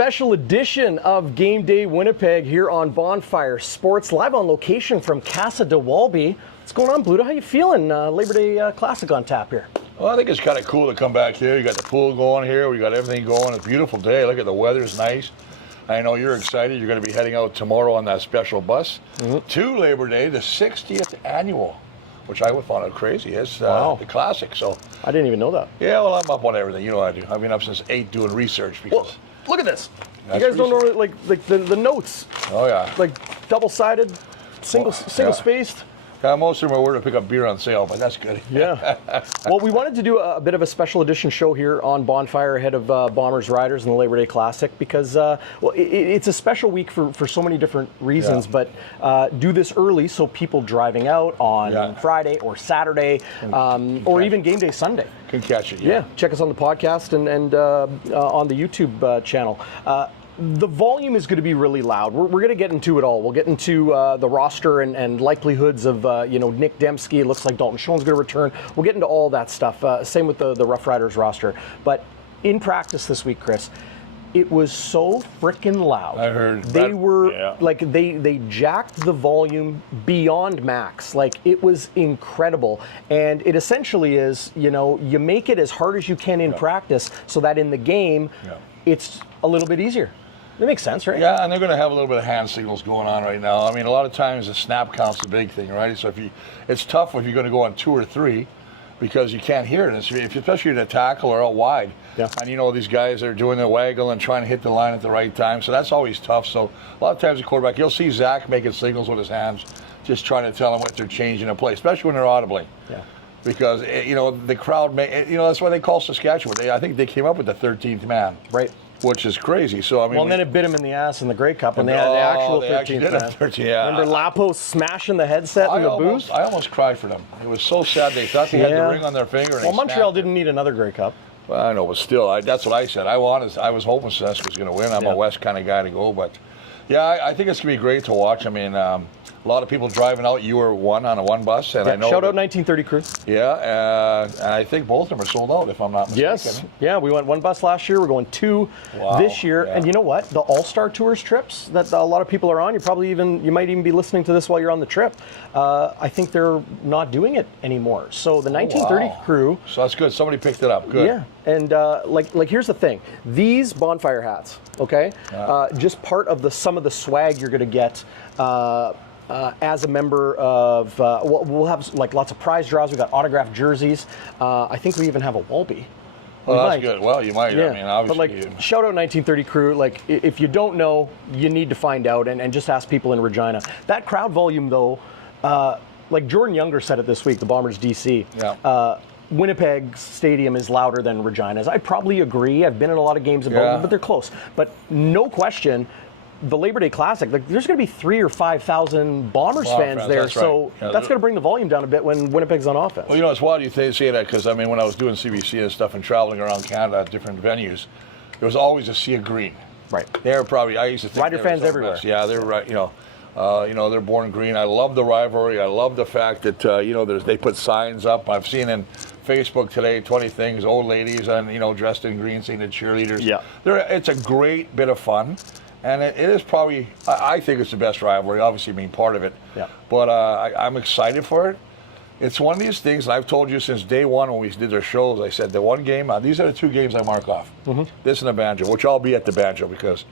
special edition of Game Day Winnipeg here on Bonfire Sports, live on location from Casa de Walby. What's going on, Bluto? How you feeling? Labor Day Classic on tap here. Well, I think it's kind of cool to come back here. You got the pool going here. We got everything going. It's a beautiful day. Look at the weather's nice. I know you're excited. You're going to be heading out tomorrow on that special bus to Labor Day, the 60th annual, which I would find out crazy. It's the classic. So I didn't even know that. Yeah, well, I'm up on everything. You know I do. I've been up since 8 doing research. Because well, look at this. You guys don't normally like the notes. Oh yeah. Like double-sided, single spaced. Most of them are where to pick up beer on sale, but that's good. Yeah. Well, we wanted to do a bit of a special edition show here on Bonfire ahead of Bombers Riders and the Labor Day Classic because, well, it's a special week for so many different reasons, but do this early so people driving out on Friday or Saturday or even Game Day Sunday can catch it. Yeah. Check us on the podcast and on the YouTube channel. The volume is going to be really loud. We're going to get into it all. We'll get into the roster and likelihoods of Nick Dembski. It looks like Dalton Schoen's going to return. We'll get into all that stuff. Same with the Roughriders roster. But in practice this week, Chris, it was so freaking loud. I heard they were like they jacked the volume beyond max. Like it was incredible. And it essentially is, you make it as hard as you can in practice so that in the game it's a little bit easier. That makes sense, right? Yeah, and they're going to have a little bit of hand signals going on right now. I mean, a lot of times the snap count's the big thing, right? So it's tough if you're going to go on 2 or 3 because you can't hear it, especially in a tackle or out wide. Yeah. And these guys are doing their waggle and trying to hit the line at the right time, so that's always tough. So a lot of times the quarterback, you'll see Zach making signals with his hands, just trying to tell them what they're changing a play, especially when they're audibly. Yeah. Because the crowd, that's why they call Saskatchewan. I think they came up with the 13th man. Right. Which is crazy. So and then it bit him in the ass in the Grey Cup, and they had the actual 13th man. Remember Lapo smashing the headset in the booth? I almost cried for them. It was so sad. They thought they had the ring on their finger. And Montreal didn't need another Grey Cup. Well, I know, but still, that's what I said. I was hoping Sask was going to win. I'm a West kind of guy to go, but I think it's going to be great to watch. I mean, a lot of people driving out. You were one on one bus, and I know. Shout out 1930 crew. Yeah, and I think both of them are sold out, if I'm not mistaken. Yes. Yeah, we went 1 bus last year. We're going 2 this year, and you know what? The All-Star Tours trips that a lot of people are on. You might even be listeling to this while you're on the trip. I think they're not doing it anymore. So the 1930 crew. So that's good. Somebody picked it up. Good. Yeah, and like here's the thing. These bonfire hats, okay, just part of some of the swag you're going to get. As a member of, we'll have like lots of prize draws. We've got autographed jerseys. I think we even have a Walby. Well, that's good. Well, you might. Yeah. I mean, obviously. But shout out 1930 crew. Like, if you don't know, you need to find out and just ask people in Regina. That crowd volume, though, like Jordan Younger said it this week, the Bombers DC. Yeah. Winnipeg Stadium is louder than Regina's. I probably agree. I've been in a lot of games in both, but they're close. But no question. The Labor Day Classic, there's going to be 3,000 or 5,000 Bombers fans there, that's so that's going to bring the volume down a bit when Winnipeg's on offense. Well, it's wild you say that because, I mean, when I was doing CBC and stuff and traveling around Canada at different venues, there was always a sea of green. Right. They're probably, I used to think. Rider fans everywhere. Yeah, they're right, they're born green. I love the rivalry. I love the fact that, they put signs up. I've seen in Facebook today 20 things, old ladies and, dressed in green, seeing the cheerleaders. Yeah. It's a great bit of fun. And it is probably, I think it's the best rivalry, obviously being part of it. Yeah. But I'm excited for it. It's one of these things, and I've told you since day one when we did our shows, I said the one game, these are the 2 games I mark off. This and the Banjo, which I'll be at the Banjo because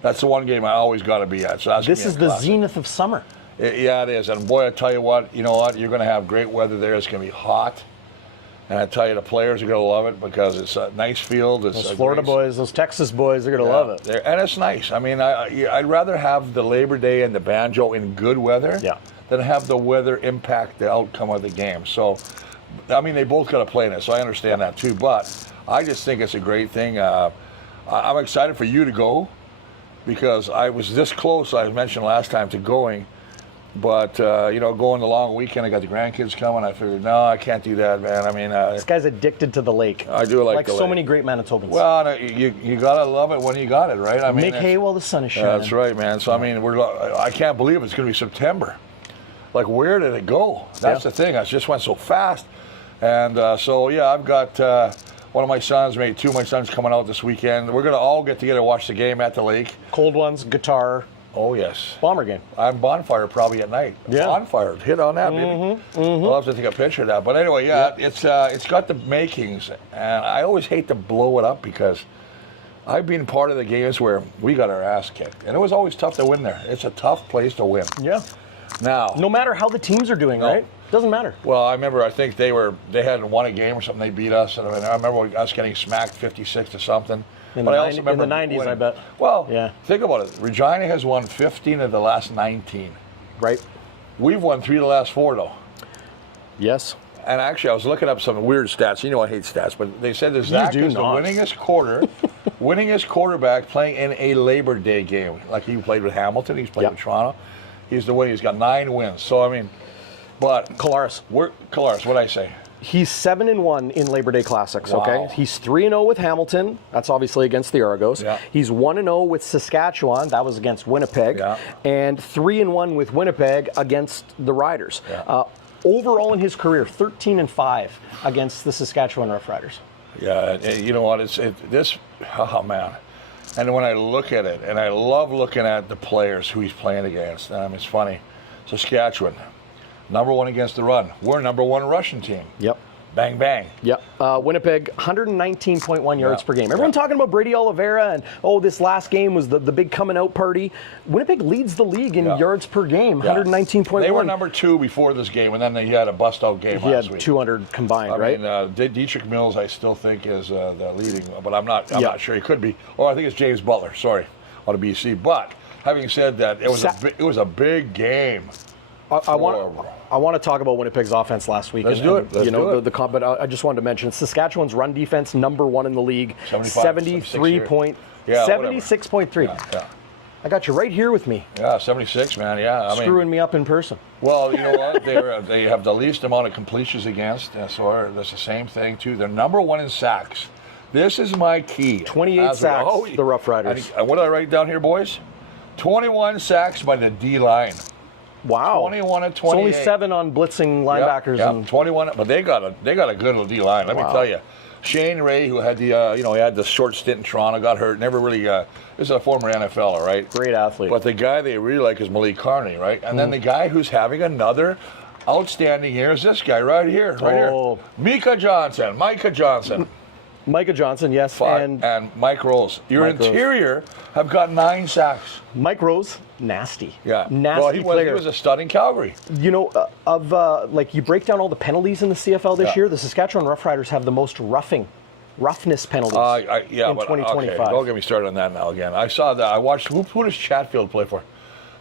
that's the one game I always got to be at. So this is the zenith of summer. It is. And boy, I tell you what, you're going to have great weather there. It's going to be hot. And I tell you, the players are going to love it because it's a nice field. It's those Florida boys, those Texas boys are going to love it. And it's nice. I mean, I'd rather have the Labor Day and the Banjo in good weather than have the weather impact the outcome of the game. So, I mean, they both got to play in it, so I understand that too. But I just think it's a great thing. I'm excited for you to go because I was this close, I mentioned last time, to going. But, going the long weekend, I got the grandkids coming. I figured, no, I can't do that, man. I mean, this guy's addicted to the lake. I do like the lake. So many great Manitobans. Well, you got to love it when you got it, right? I mean, make hay while the sun is shining. That's right, man. So, I mean, I can't believe it's going to be September. Like, where did it go? That's the thing. It just went so fast. And I've got One of my sons, maybe two of my sons coming out this weekend. We're going to all get together and watch the game at the lake. Cold ones, guitar. Oh, yes. Bomber game. I'm Bonfire probably at night. Yeah. Bonfire. Hit on that, baby. We'll have to take a picture of that. But anyway, yeah, it's got the makings. And I always hate to blow it up because I've been part of the games where we got our ass kicked. And it was always tough to win there. It's a tough place to win. Yeah. Now, no matter how the teams are doing, right? Doesn't matter. Well, I remember, I think they hadn't won a game or something. They beat us. And I remember us getting smacked 56 to something. In the 90s, I bet. Well, think about it. Regina has won 15 of the last 19. Right. We've won 3 of the last 4, though. Yes. And actually, I was looking up some weird stats. You know I hate stats, but they said that Zach is the winningest quarterback playing in a Labor Day game. Like he played with Hamilton, he's played with Toronto. He's the winner. He's got 9 wins. So, I mean, but Kolaris, what'd I say? He's 7-1 in Labor Day Classics, Wow. okay? He's 3-0 with Hamilton. That's obviously against the Argos. Yeah. He's 1-0 with Saskatchewan. That was against Winnipeg. Yeah. And 3-1 with Winnipeg against the Riders. Yeah. Overall in his career, 13-5 against the Saskatchewan Roughriders. Yeah, you know what? Oh man. And when I look at it, and I love looking at the players who he's playing against. It's funny. Saskatchewan, #1 against the run. We're #1 rushing team. Yep. Bang, bang. Yep. Winnipeg, 119.1 yards per game. Everyone talking about Brady Oliveira and, this last game was the big coming out party. Winnipeg leads the league in yards per game, 119.1. They were #2 before this game, and then he had a bust-out game last week. He had 200 combined, right? Dietrich Mills, I still think, is the leading, but I'm not sure. He could be. Or I think it's James Butler, sorry, out of BC. But having said that, it was a big game. I want to talk about Winnipeg's offense last week. Let's do it. But I just wanted to mention Saskatchewan's run defense, #1 in the league, 76.3. Yeah. I got you right here with me. Yeah, 76, man. Yeah, screwing me up in person. Well, you know what? They have the least amount of completions against, so that's the same thing too. They're #1 in sacks. This is my key. 28 sacks. The Roughriders. What did I write down here, boys? 21 sacks by the D line. Wow. 21 and 28. It's only 7 on blitzing linebackers. Yep, and 21, but they got a good D line. Let me tell you. Shane Ray, who had he had the short stint in Toronto, got hurt. Never really. This is a former NFLer, right? Great athlete. But the guy they really like is Malik Carney, right? And then the guy who's having another outstanding year is this guy right here, here. Micah Johnson. Micah Johnson, yes. And Mike Rose. Your interior have got 9 sacks. Mike Rose, nasty. Yeah. Nasty player. He was a stud in Calgary. You break down all the penalties in the CFL this year, the Saskatchewan Roughriders have the most roughness penalties in 2025. Okay, don't get me started on that now again. I saw that. I watched, who does Chatfield play for?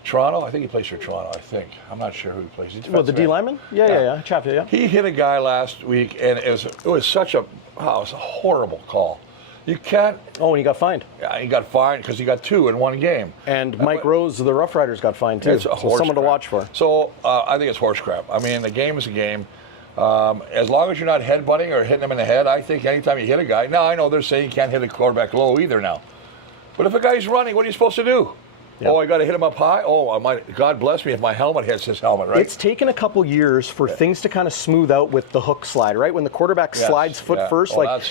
Toronto? I think he plays for Toronto, I think. I'm not sure who he plays. The D lineman? Yeah. Chatfield, yeah. He hit a guy last week, and it was a horrible call. You can't. Oh, and he got fined. Yeah, he got fined because he got 2 in one game. And Mike Rose of the Roughriders got fined too. It's someone to watch for. So I think it's horse crap. I mean, the game is a game. As long as you're not headbutting or hitting him in the head, I think anytime you hit a guy. Now I know they're saying you can't hit a quarterback low either now. But if a guy's running, what are you supposed to do? Yep. Oh, I got to hit him up high? Oh, God bless me if my helmet hits his helmet, right? It's taken a couple years for things to kind of smooth out with the hook slide, right? When the quarterback slides foot first, like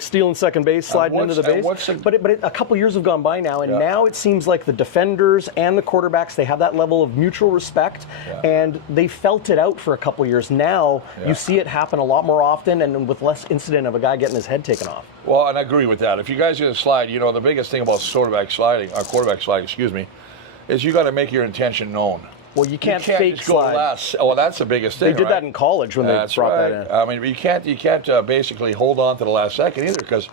stealing second base, sliding into the base. But a couple years have gone by now, and now it seems like the defenders and the quarterbacks, they have that level of mutual respect, and they felt it out for a couple years. Now you see it happen a lot more often and with less incident of a guy getting his head taken off. Well, and I agree with that. If you guys are going to slide, the biggest thing about quarterback sliding, is you got to make your intention known. Well, you can't fake just slide. Go less. Well, that's the biggest thing. They did that in college when they brought that in. I mean, you can't basically hold on to the last second either, because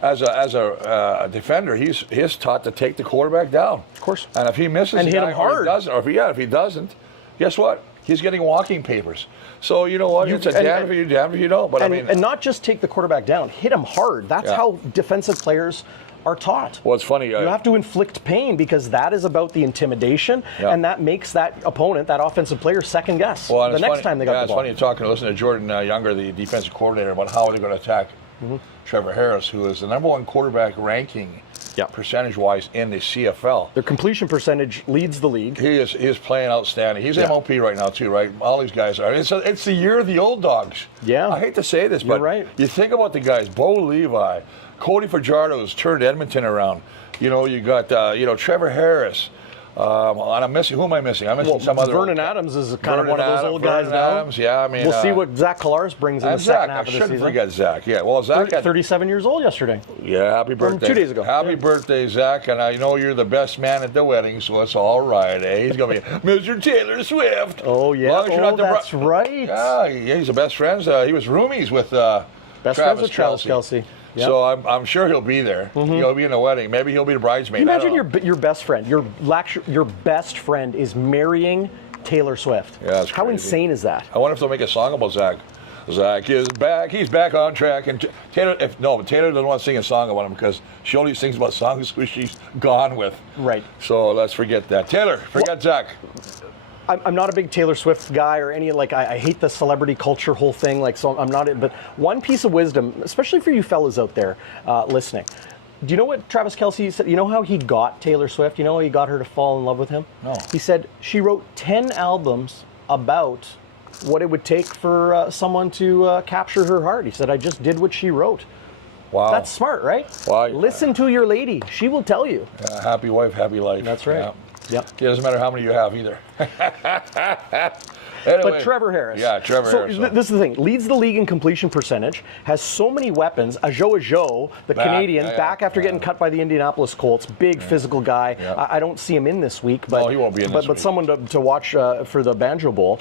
as a defender, he's taught to take the quarterback down. Of course. And if he misses and hit him hard, if he doesn't, guess what? He's getting walking papers. So you know what? It's a damn if you don't. But and not just take the quarterback down, hit him hard. That's how defensive players are taught. Well, it's funny. You have to inflict pain because that is about the intimidation, and that makes that opponent, that offensive player, second guess the next time they got the ball. It's funny you're listening to Jordan Younger, the defensive coordinator, about how they're going to attack Trevor Harris, who is the #1 quarterback ranking percentage-wise in the CFL. Their completion percentage leads the league. He is playing outstanding. He's MOP right now too, right? All these guys are. It's the year of the old dogs. Yeah. I hate to say this, You're but right. you think about the guys, Bo Levi, Cody Fajardo's turned Edmonton around. You know, you got Trevor Harris. And I'm missing. Who am I missing? I'm missing some other. Vernon Adams is kind of one of those old guys now. Adams, yeah, I mean, we'll see what Zach Collaros brings in the second half of the season. I shouldn't forget Zach. Yeah, well, Zach had 37 years old yesterday. Yeah, happy birthday. 2 days ago. Happy birthday, Zach. And I know you're the best man at the wedding, so it's all right. Eh? He's gonna be Mr. Taylor Swift. Oh yeah, that's right. Yeah, he's the best friends. He was roomies with best friends with Travis Kelce. Yep. So I'm sure he'll be there. He'll be in the wedding. Maybe he'll be the bridesmaid. Can you imagine your best friend, your best friend is marrying Taylor Swift. Yeah, that's How crazy. Insane is that? I wonder if they'll make a song about Zach. Zach is back. He's back on track. And Taylor doesn't want to sing a song about him because she only sings about songs who she's gone with. Right. So let's forget that. Taylor, forget Zach. I'm not a big Taylor Swift guy or any, like, I hate the celebrity culture whole thing, like, so I'm not, but one piece of wisdom, especially for you fellas out there listening, do you know what Travis Kelce said? You know how he got Taylor Swift? You know how he got her to fall in love with him? No. He said she wrote 10 albums about what it would take for someone to capture her heart. He said, I just did what she wrote. Wow. That's smart, right? Well, Listen to your lady. She will tell you. Happy wife, happy life. That's right. Yeah. Yep. It doesn't matter how many you have either. Anyway, but Trevor Harris. Yeah, Trevor Harris. This is the thing. Leads the league in completion percentage, has so many weapons. 𝘎𝙥𝙤𝙧𝙯, the Canadian, back after getting cut by the Indianapolis Colts. Big physical guy. Yeah. I don't see him in this week. But, no, he won't be in this week. But someone to watch for the Banjo Bowl.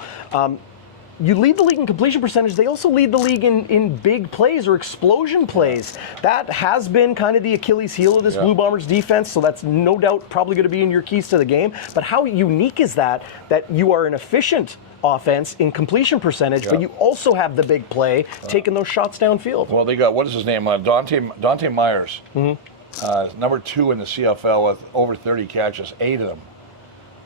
You lead the league in completion percentage. They also lead the league in big plays or explosion plays. That has been kind of the Achilles heel of this Blue Bombers defense, so that's no doubt probably going to be in your keys to the game. But how unique is that you are an efficient offense in completion percentage, but you also have the big play, taking those shots downfield? Well, they got, what is his name? Dante Myers. Number 2 in the CFL with over 30 catches, 8 of them.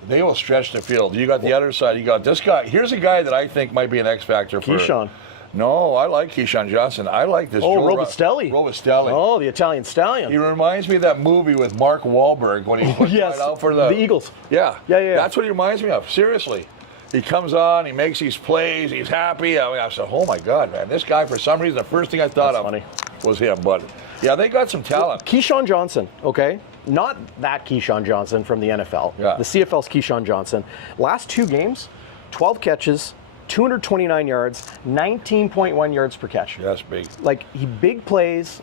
They will stretch the field. You got the other side. You got this guy. Here's a guy that I think might be an X factor for Keyshawn. No, I like Keyshawn Johnson. I like this. Robustelli. Robustelli. Oh, the Italian stallion. He reminds me of that movie with Mark Wahlberg when he was out for the Eagles. Yeah. Yeah. That's what he reminds me of. Seriously. He comes on, he makes these plays, he's happy. I said, oh my God, man, this guy, for some reason, the first thing I thought was him. But yeah, they got some talent. Keyshawn Johnson, okay? Not that Keyshawn Johnson from the NFL. Yeah. The CFL's Keyshawn Johnson. Last 2 games, 12 catches, 229 yards, 19.1 yards per catch. That's big. Like, big plays,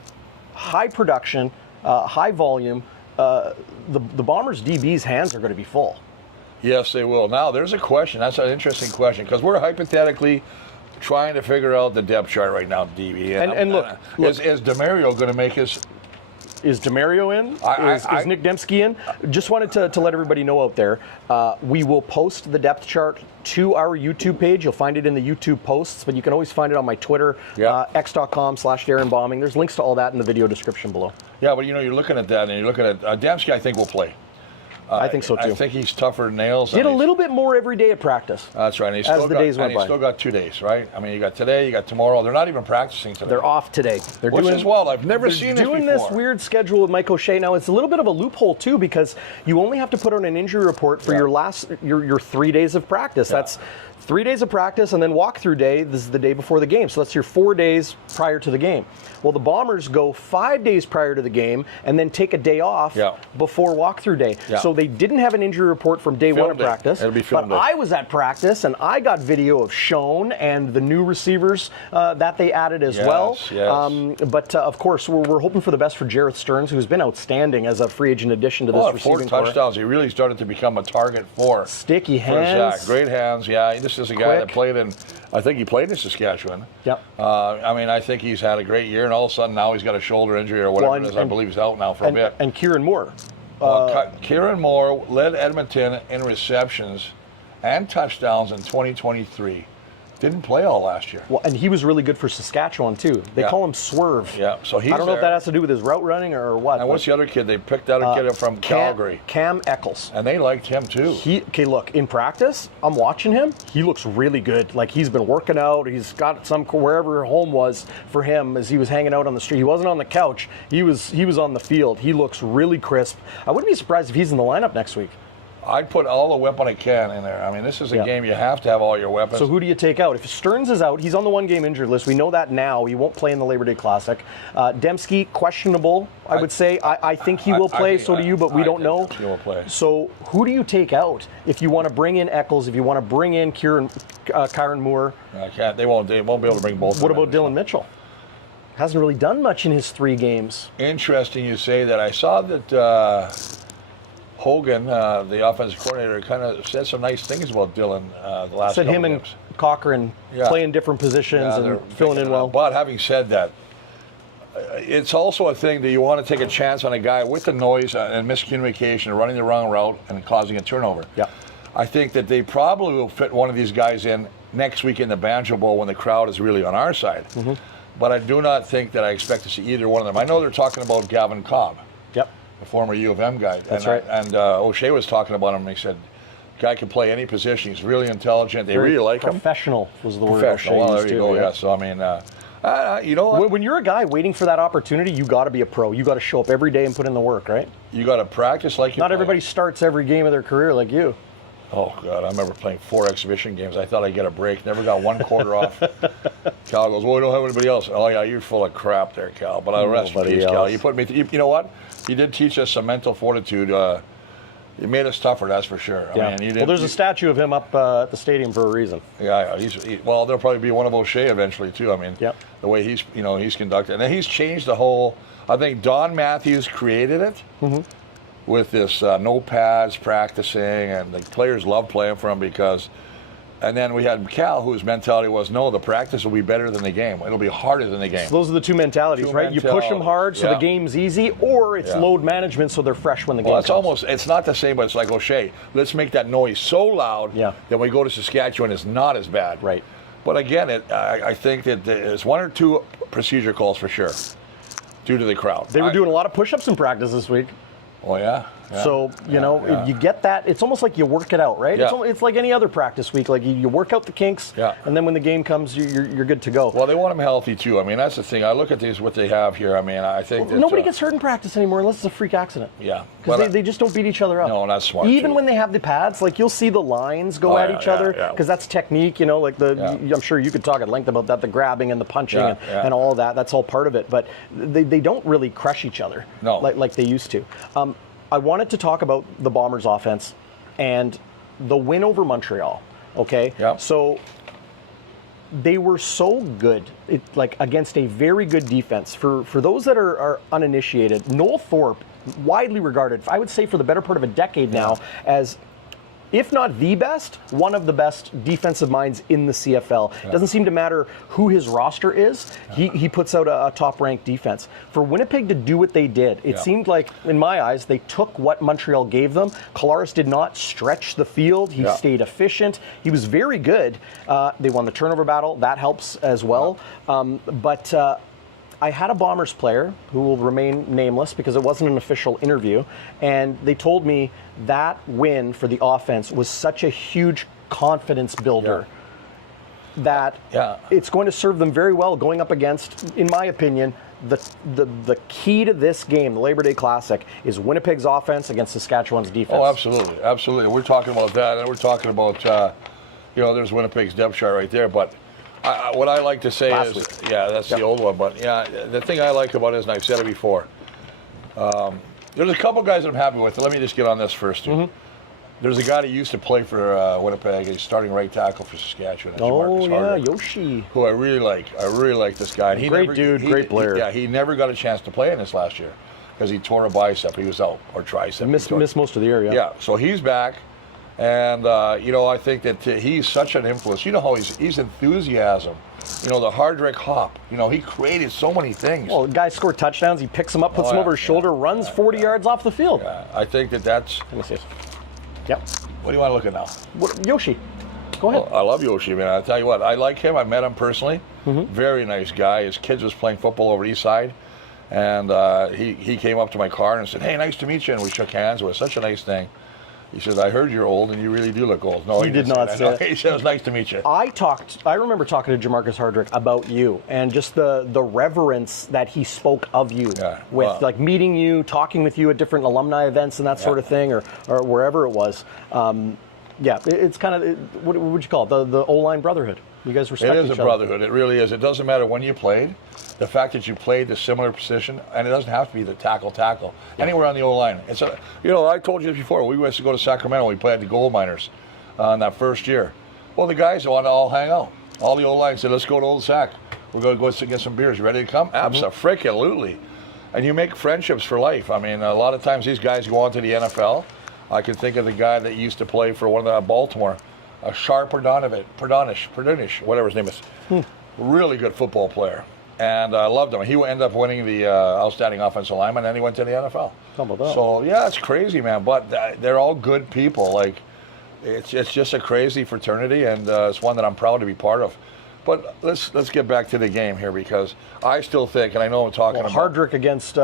high production, high volume. The Bombers' DB's hands are going to be full. Yes, they will. Now, there's a question. That's an interesting question because we're hypothetically trying to figure out the depth chart right now, DB. And look, is DeMario going to make his... Is DeMario in? Is Nick Dembski in? Just wanted to let everybody know out there, we will post the depth chart to our YouTube page. You'll find it in the YouTube posts, but you can always find it on my Twitter, x.com/Darrin Bauming. There's links to all that in the video description below. Yeah, but you're looking at that, and you're looking at Dembski, I think, will play. I think so, too. I think he's tougher than nails. Did a little bit more every day at practice. That's right. And he's still got 2 days, right? I mean, you got today, you got tomorrow. They're not even practicing today. They're off today. Which is wild. I've never seen this before. Doing this weird schedule with Mike O'Shea. Now, it's a little bit of a loophole, too, because you only have to put on an injury report for your 3 days of practice. That's 3 days of practice and then walkthrough day. This is the day before the game. So that's your 4 days prior to the game. Well, the Bombers go 5 days prior to the game and then take a day off before walkthrough day. Yeah. So they didn't have an injury report from day 1 of practice. It'll be filmed. But I was at practice and I got video of 𝘎𝙤𝙤 and the new receivers that they added as well. Yes. But of course, we're hoping for the best for Jarrett Stearns, who's been outstanding as a free agent addition to this receiving corps. 4 touchdowns. He really started to become a target for sticky hands. Zach. Great hands. Yeah, this is a guy that played in. I think he played in Saskatchewan. Yep. I mean, I think he's had a great year, and all of a sudden now he's got a shoulder injury or whatever it is. I believe he's out now for a bit. And Kieran Moore. Kieran Moore led Edmonton in receptions and touchdowns in 2023. Didn't play all last year. Well, and he was really good for Saskatchewan too. They call him Swerve. Yeah, so he's I don't know if that has to do with his route running or what. And what's the other kid? They picked out a kid from Calgary. Cam Eccles. And they liked him too. Okay, look, in practice, I'm watching him. He looks really good. Like, he's been working out. He's got wherever home was for him as he was hanging out on the street. He wasn't on the couch. He was on the field. He looks really crisp. I wouldn't be surprised if he's in the lineup next week. I'd put all the weapon I can in there. I mean, this is a game you have to have all your weapons. So who do you take out? If Stearns is out, he's on the one-game injured list. We know that now. He won't play in the Labor Day Classic. 𝘎𝙥𝙤𝙧𝙯, questionable, I would say. I think he will play, so do you, but we don't know. He will play. So who do you take out if you want to bring in Eccles, if you want to bring in Kyron Moore? I can't. They won't be able to bring both What of them about Dylan Mitchell? Hasn't really done much in his 3 games. Interesting you say that. I saw that Hogan, the offensive coordinator, kind of said some nice things about Dylan the last couple him games. and Cochran playing different positions and filling in well. But having said that, it's also a thing that you want to take a chance on a guy with the noise and miscommunication and running the wrong route and causing a turnover. Yeah. I think that they probably will fit one of these guys in next week in the Banjo Bowl when the crowd is really on our side. Mm-hmm. But I do not think that I expect to see either one of them. I know they're talking about Gavin Cobb. Yep. The former U of M guy. That's right. And O'Shea was talking about him. He said, guy can play any position. He's really intelligent. They really like him. Professional was the word. Professional. Well, there you go. Yeah. So, I mean, you know what? When you're a guy waiting for that opportunity, you got to be a pro. You got to show up every day and put in the work, right? You got to practice like you Not everybody starts every game of their career like you. Oh, God. I remember playing 4 exhibition games. I thought I'd get a break. Never got 1 quarter off. Cal goes, well, we don't have anybody else. Oh, yeah, you're full of crap there, Cal. But I rest in peace, Cal. You put me you know what? You did teach us some mental fortitude. You made us tougher, that's for sure. Yeah. I mean, well, there's a statue of him up at the stadium for a reason. Yeah, well, there'll probably be one of O'Shea eventually too. I mean, the way he's conducted, and then he's changed the whole. I think Don Matthews created it with this no pads practicing, and the players love playing for him because. And then we had Cal, whose mentality was, no, the practice will be better than the game. It'll be harder than the game. So those are the 2 mentalities, right? You push them hard so the game's easy, or it's load management so they're fresh when the game comes. It's not the same, but it's like, O'Shea, let's make that noise so loud that when we go to Saskatchewan, it's not as bad. Right. But again, I think that there's 1 or 2 procedure calls for sure, due to the crowd. They were doing a lot of push-ups in practice this week. Oh, yeah. So, if you get that, it's almost like you work it out, right? Yeah. It's like any other practice week. Like you work out the kinks, and then when the game comes, you're good to go. Well, they want them healthy, too. I mean, that's the thing. I look at these, what they have here. I mean, I think that... Nobody gets hurt in practice anymore unless it's a freak accident. Yeah. Because they just don't beat each other up. No, that's smart, Even when they have the pads, like, you'll see the lines go at each other, because that's technique, like I'm sure you could talk at length about that, the grabbing and the punching and all of that. That's all part of it. But they don't really crush each other like they used to. I wanted to talk about the Bombers offense and the win over Montreal, okay? Yeah. So they were so good, against a very good defense. For those that are uninitiated, Noel Thorpe, widely regarded, I would say for the better part of a decade now, as if not the best, one of the best defensive minds in the CFL. It doesn't seem to matter who his roster is. He puts out a top-ranked defense. For Winnipeg to do what they did, it seemed like, in my eyes, they took what Montreal gave them. Collaros did not stretch the field. He stayed efficient. He was very good. They won the turnover battle. That helps as well. But I had a Bombers player who will remain nameless because it wasn't an official interview, and they told me that win for the offense was such a huge confidence builder that it's going to serve them very well going up against, in my opinion, the key to this game, the Labor Day Classic, is Winnipeg's offense against Saskatchewan's defense. Oh, absolutely, absolutely. We're talking about that, and we're talking about, there's Winnipeg's depth chart right there, but what I like to say that's the old one, but the thing I like about it is, and I've said it before, there's a couple guys that I'm happy with. Let me just get on this first. There's a guy that used to play for Winnipeg. He's starting right tackle for Saskatchewan. 𝘎𝙤𝙤𝙧𝙯. Who I really like. I really like this guy. And great player. He never got a chance to play in this last year because he tore a bicep. He was out, or tricep. Missed most of the year, Yeah, so he's back. And, I think that he's such an influence. You know how he's enthusiasm. The Hardrick hop. He created so many things. Well, guys score touchdowns. He picks them up, puts them over his shoulder, runs 40 yards off the field. Yeah, I think that's... Let me see. Yep. What do you want to look at now? Yoshi. Go ahead. Well, I love Yoshi, man. I'll tell you what, I like him. I met him personally. Very nice guy. His kids was playing football over East Side, and he came up to my car and said, "Hey, nice to meet you," and we shook hands. It was such a nice thing. He says, "I heard you're old, and you really do look old." No, he did not say that. He said, "It was nice to meet you." I remember talking to 𝘎𝙗𝙗 Hardrick about you and just the reverence that he spoke of you with, like meeting you, talking with you at different alumni events and that sort of thing, or wherever it was. It's kind of, what would you call it? The O-line brotherhood. You guys respect each other. It is a brotherhood. It really is. It doesn't matter when you played. The fact that you played the similar position, and it doesn't have to be the tackle. Anywhere on the O-line. It's I told you this before. We used to go to Sacramento. We played the gold miners in that first year. Well, the guys wanted to all hang out. All the O-line said, "Let's go to Old Sac. We're going to go get some beers. You ready to come?" Abso-freaking-lutely. And you make friendships for life. I mean, a lot of times these guys go on to the NFL. I can think of the guy that used to play for one of the Baltimore, Sharp Perdonish, whatever his name is. Really good football player. And I loved him. He ended up winning the outstanding offensive lineman, and he went to the NFL. How about that? So, yeah, it's crazy, man. But they're all good people. Like, it's just a crazy fraternity, and it's one that I'm proud to be part of. But let's get back to the game here, because I still think, and I know I'm talking about Hardrick against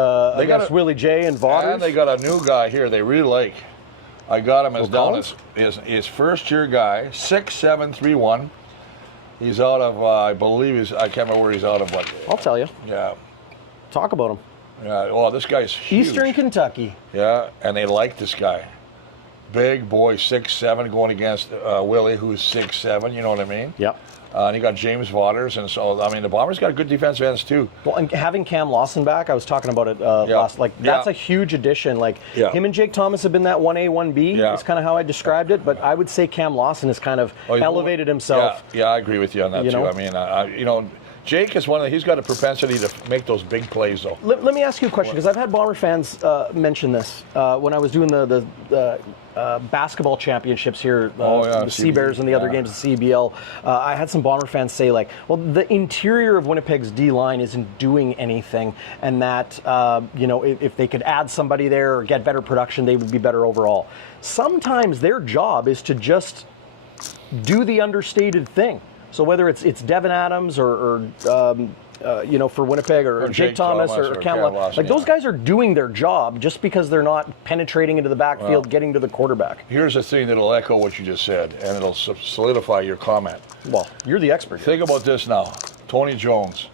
Willie J and Vaughters. And they got a new guy here they really like. I got him as down as his first-year guy, 6'7", 3'1". He's out of, I believe I can't remember where he's out of. But I'll tell you. Yeah. Talk about him. Yeah, well, this guy's huge. Eastern Kentucky. Yeah, and they like this guy. Big boy, 6'7", going against Willie, who's 6'7", you know what I mean? Yep. And you got James Vaughters, and so, I mean, the Bombers got good defensive ends, too. Well, and having Cam Lawson back, I was talking about it last, that's a huge addition. Like, him and Jake Thomas have been that 1A, 1B. That's kind of how I described it, but I would say Cam Lawson has kind of elevated himself. Yeah, I agree with you on that, too. I mean, Jake is he's got a propensity to make those big plays, though. Let me ask you a question, because I've had Bomber fans mention this when I was doing the basketball championships here, the Sea Bears and the other games, the CBL. I had some Bomber fans say, like, well, the interior of Winnipeg's D-line isn't doing anything, and that, if they could add somebody there or get better production, they would be better overall. Sometimes their job is to just do the understated thing. So whether it's Devin Adams or for Winnipeg or Jake Thomas or Cam Lawson, those guys are doing their job just because they're not penetrating into the backfield, getting to the quarterback. Here's the thing that'll echo what you just said, and it'll solidify your comment. Well, you're the expert. Think about this now. Tony Jones,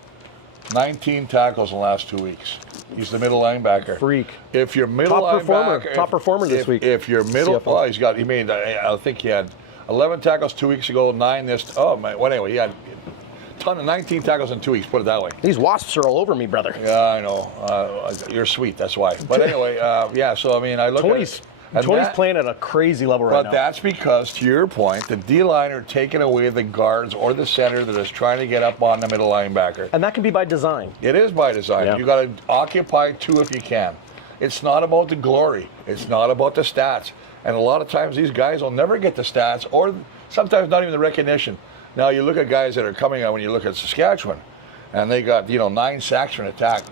19 tackles in the last 2 weeks. He's the middle linebacker. Freak. If your middle linebacker, top performer this week. If your middle, I think he had 11 tackles 2 weeks ago, 9 this. Oh man! Well, anyway, he had a ton of 19 tackles in 2 weeks. Put it that way. These wasps are all over me, brother. Yeah, I know. You're sweet. That's why. But anyway, So I mean, I look Tony's playing at a crazy level right now. But that's because, to your point, the D-line are taking away the guards or the center that is trying to get up on the middle linebacker. And that can be by design. It is by design. Yeah. You got to occupy two if you can. It's not about the glory. It's not about the stats. And a lot of times these guys will never get the stats, or sometimes not even the recognition. Now you look at guys that are coming out when you look at Saskatchewan, and they got 9 sacks for an attack.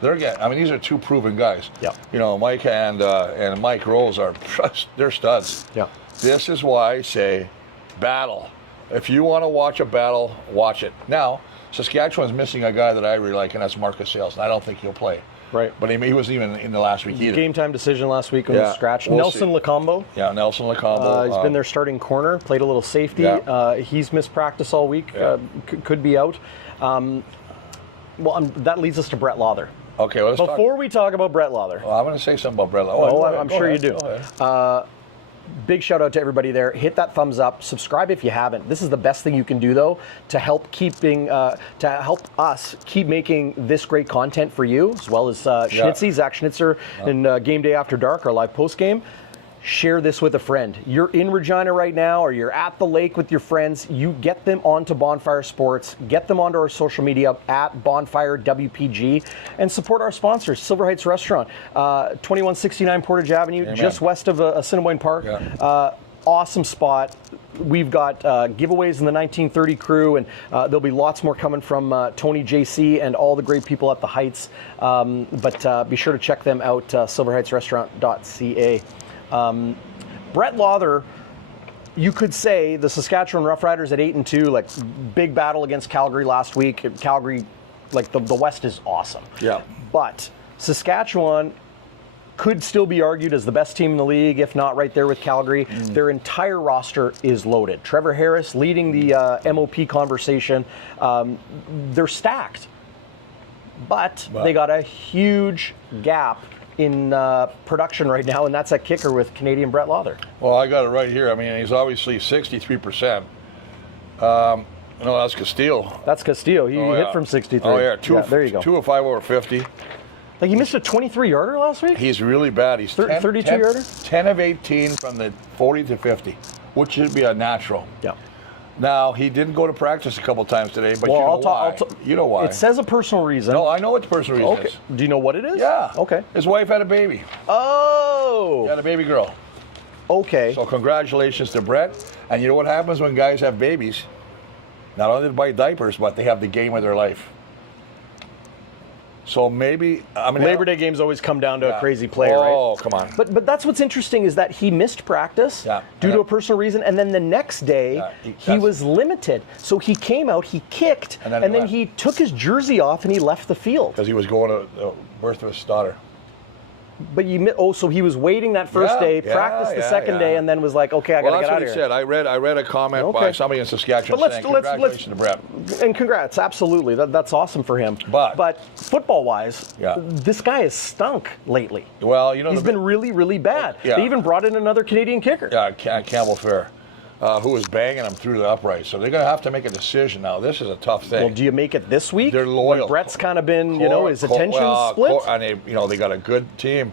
They're getting. I mean, these are two proven guys. Yeah. Mike and Mike Rose they're studs. Yeah. This is why I say, battle. If you want to watch a battle, watch it. Now, Saskatchewan's missing a guy that I really like, and that's Marcus Sales. And I don't think he'll play. Right. But he wasn't even in the last week either. Game time decision last week when he was scratched. Nelson Lacombo. Yeah, Nelson Lacombo. He's been their starting corner, played a little safety. Yeah. He's missed practice all week, could be out. That leads us to Brett Lauther. Okay, let's Before we talk about Brett Lauther. Well, I'm going to say something about Brett Lauther. I'm sure you do. Big shout out to everybody there. Hit that thumbs up. Subscribe if you haven't. This is the best thing you can do, though, to help us keep making this great content for you, as well as Schnitzy, Zach Schnitzer, and Game Day After Dark, our live post game. Share this with a friend. You're in Regina right now, or you're at the lake with your friends. You get them onto Bonfire Sports, get them onto our social media at Bonfire WPG, and support our sponsors, Silver Heights Restaurant, 2169 Portage Avenue, just west of Assiniboine Park. Yeah. Awesome spot. We've got giveaways in the 1930 crew, and there'll be lots more coming from Tony JC and all the great people at the Heights. But be sure to check them out, silverheightsrestaurant.ca. Brett Lauther, you could say the Saskatchewan Roughriders at 8-2, like big battle against Calgary last week. Calgary, like the West is awesome. Yeah. But Saskatchewan could still be argued as the best team in the league, if not right there with Calgary. Their entire roster is loaded. Trevor Harris leading the MOP conversation. They're stacked. But they got a huge gap in production right now, and that's at kicker with Canadian Brett Lawther. Well, I got it right here. I mean, he's obviously 63%. No, that's Castillo. That's Castillo. He hit from 63. Oh, yeah. There you go. 2 of 5 over 50. Like, he missed a 23-yarder last week? He's really bad. He's 32-yarder? 10 of 18 from the 40 to 50, which should be a natural. Yeah. Now, he didn't go to practice a couple times today, but Well, why. You know why. It says a personal reason. No, I know what the personal reason is. Do you know what it is? Yeah. Okay. His wife had a baby. Oh. He had a baby girl. Okay. So congratulations to Brett. And you know what happens when guys have babies? Not only do they buy diapers, but they have the game of their life. So maybe, I mean, Labor Day games always come down to a crazy play, right? Oh, come on. But that's what's interesting is that he missed practice due to a personal reason, and then the next day he was limited. So he came out, he kicked, and then he took his jersey off and he left the field. Because he was going to the birth of his daughter. But so he was waiting that first day, practiced the second day, and then was like, okay, I got to get out of here. Well, that's what he said. I read a comment by somebody in Saskatchewan saying, congratulations to Brett. And congrats, absolutely. That's awesome for him. But football-wise, this guy has stunk lately. Well, you know, he's been really, really bad. They even brought in another Canadian kicker. Yeah, Campbell Fair. Who was banging him through the uprights. So they're going to have to make a decision now. This is a tough thing. Well, do you make it this week? They're loyal. When Brett's kind of been, his attention split? And they got a good team.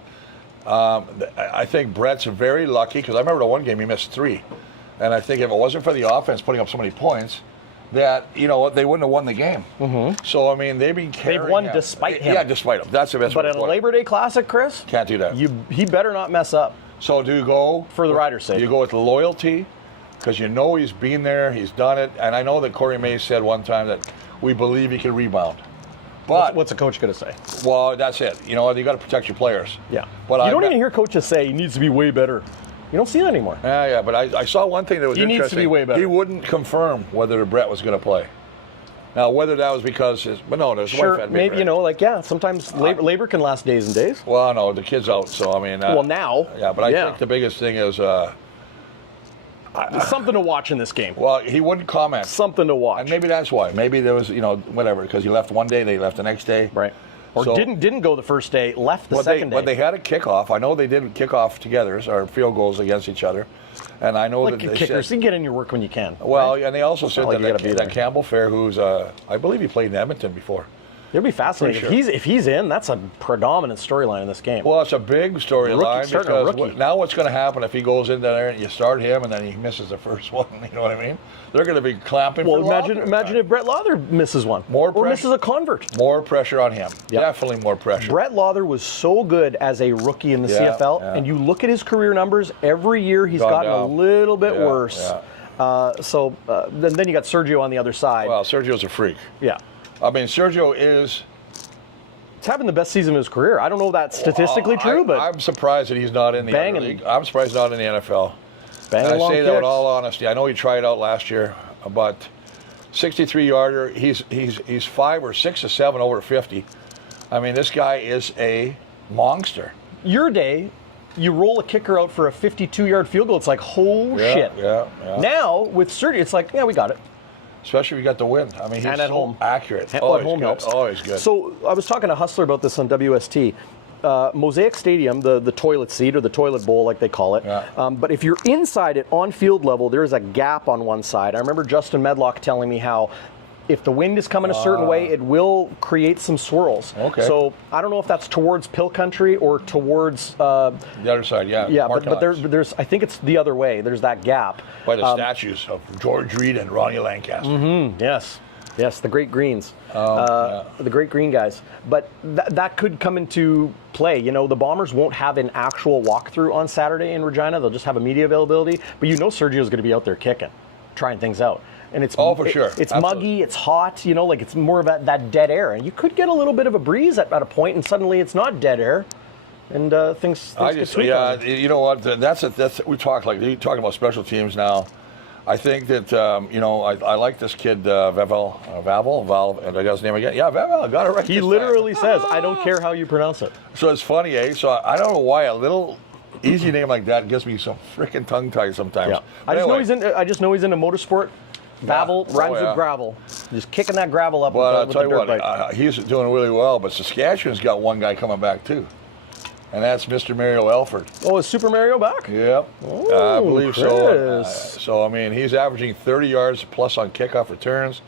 I think Brett's very lucky because I remember the one game he missed 3. And I think if it wasn't for the offense putting up so many points, that, they wouldn't have won the game. Mm-hmm. So, I mean, they've won despite him. Yeah, despite him. That's the best way to put it. But in a Labor Day Classic, Chris? Can't do that. He better not mess up. So do you go? For the Riders' sake. Do you go with loyalty? Because he's been there, he's done it, and I know that Corey May said one time that we believe he can rebound. But what's a coach going to say? Well, that's it. You got to protect your players. Yeah. But you don't even hear coaches say he needs to be way better. You don't see that anymore. Yeah, but I saw one thing that was interesting. He needs to be way better. He wouldn't confirm whether Brett was going to play. Now, whether that was because there's wife had maybe, sometimes labor can last days and days. Well, no, the kid's out, so I mean. Now. Yeah, but I think the biggest thing is. Something to watch in this game. Well, he wouldn't comment. Something to watch. And maybe that's why. Maybe there was, whatever, because he left one day, they left the next day. Right. Or didn't go the first day, left the second day. But they had a kickoff. I know they did kickoff together, or field goals against each other. And I know that they kickers, you get in your work when you can. Well, right? And they also said that Campbell Fair, who's, I believe he played in Edmonton before. It'll be fascinating. Sure. If he's in, that's a predominant storyline in this game. Well, it's a big storyline because now what's going to happen if he goes in there and you start him and then he misses the first one? You know what I mean? They're going to be clamping. Well, imagine if Brett Lawther misses one, or misses a convert. More pressure on him. Yep. Definitely more pressure. Brett Lawther was so good as a rookie in the CFL, and you look at his career numbers. Every year he's gotten a little bit worse. Yeah. Then you got Sergio on the other side. Well, Sergio's a freak. Yeah. I mean, Sergio is. He's having the best season of his career. I don't know if that's statistically true, but I'm surped that he's not in the league. I'm surprised he's not in the NFL. I say that with all honesty. I know he tried out last year, but 63-yarder. He's 5 or 6 or 7 over 50. I mean, this guy is a monster. Your day, you roll a kicker out for a 52-yard field goal. It's like, shit. Yeah. Now with Sergio, it's like, we got it. Especially if you got the win. I mean, he's at home. Accurate. At home helps. Always good. So I was talking to Hustler about this on WST. Mosaic Stadium, the toilet seat or the toilet bowl, like they call it. Yeah. But if you're inside it on field level, there is a gap on one side. I remember Justin Medlock telling me how if the wind is coming a certain way, it will create some swirls. Okay. So I don't know if that's towards Pill Country or towards the other side. Yeah. Yeah, but there's I think it's the other way. There's that gap by the statues of George Reed and Ronnie Lancaster. Mm-hmm. Yes, the Great Greens, the Great Green guys. But that could come into play. The Bombers won't have an actual walkthrough on Saturday in Regina. They'll just have a media availability. But Sergio's going to be out there kicking, trying things out. And it's for sure. It's muggy, it's hot, it's more of that dead air. And you could get a little bit of a breeze at a point, and suddenly it's not dead air. and things get tweaked on it. You know what? We talk like you talking about special teams now. I think that I like this kid Vavel, and I got his name again. Yeah, Vavel, I got it right. He literally says, "I don't care how you pronounce it." So it's funny, eh? So I don't know why a little easy name like that gives me some freaking tongue tied sometimes. Yeah. I just know he's into motorsport. Gravel rhymes with gravel. Just kicking that gravel up. But I'll with tell the you dirt what, bike. he's doing really well. But Saskatchewan's got one guy coming back too, and that's Mr. Mario Elford. Oh, is Super Mario back? Yep, Oh, I believe Chris. so. So I mean, he's averaging 30 yards plus on kickoff returns.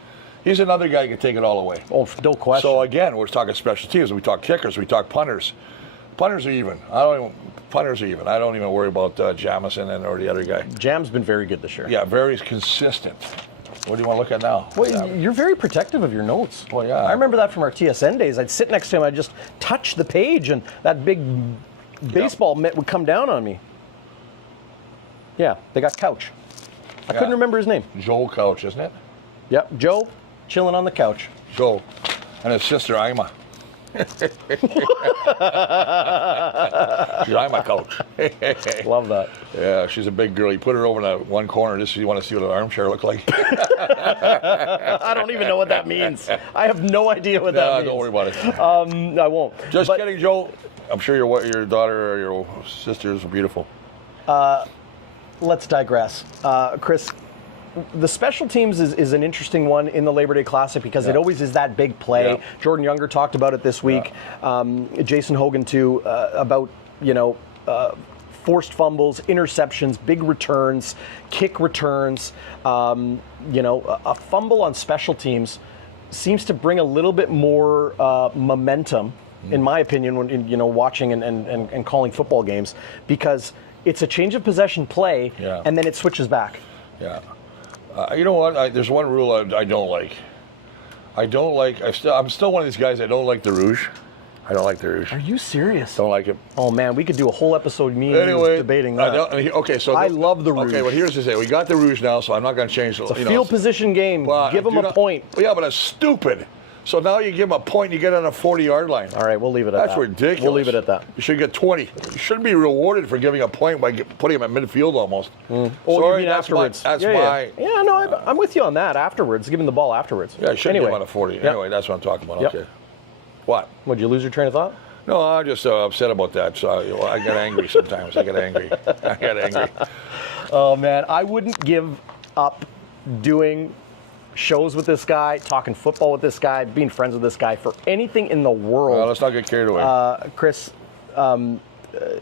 He's another guy who can take it all away. Oh, no question. So again, we're talking special teams. We talk kickers. We talk punters. Punters are even. Punters are even. I don't even worry about Jamison or the other guy. Jam's been very good this year. Yeah, very consistent. What do you want to look at now? Well, you're very protective of your notes. Well, yeah. I remember that from our TSN days. I'd sit next to him, I'd just touch the page, and that big baseball mitt would come down on me. Yeah, they got Couch. I couldn't remember his name. Joe Couch, isn't it? Yep, Joe, chilling on the couch. Joe. And his sister, Ima. She's Ima Couch. Love that. Yeah, she's a big girl. You put her over in that one corner just so you want to see what an armchair looks like. I don't even know what that means. I have no idea what that means. Don't worry about it. I won't. Just kidding, Joe. I'm sure your daughter or your sisters are beautiful. Let's digress. Chris, the special teams is an interesting one in the Labor Day Classic because it always is that big play. Yeah. Jordan Younger talked about it this week. Jason Hogan too, about forced fumbles, interceptions, big returns, kick returns. A fumble on special teams seems to bring a little bit more momentum, in my opinion, when watching and calling football games, because it's a change of possession play, and then it switches back. Yeah. You know what? There's one rule I don't like. I'm still one of these guys. I don't like the rouge. I don't like the rouge. Are you serious? Don't like it. Oh man, we could do a whole episode debating that. I love the rouge. Okay, well here's the thing. We got the rouge now, so I'm not going to change. It's a field position game. Give them a point. Yeah, but it's stupid. So now you give them a point, you get on a 40-yard line. All right, we'll leave it at that. That's ridiculous. We'll leave it at that. You should get 20. You shouldn't be rewarded for giving a point by putting him at midfield almost. Oh, sorry, you mean afterwards? I'm with you on that. Afterwards, giving the ball afterwards. Yeah, I shouldn't give him on a 40. Yep. Anyway, that's what I'm talking about. Okay. What? Would you lose your train of thought? No, I'm just upset about that. So I get angry sometimes. I get angry. Oh man, I wouldn't give up doing shows with this guy, talking football with this guy, being friends with this guy for anything in the world. Well, let's not get carried away. Chris,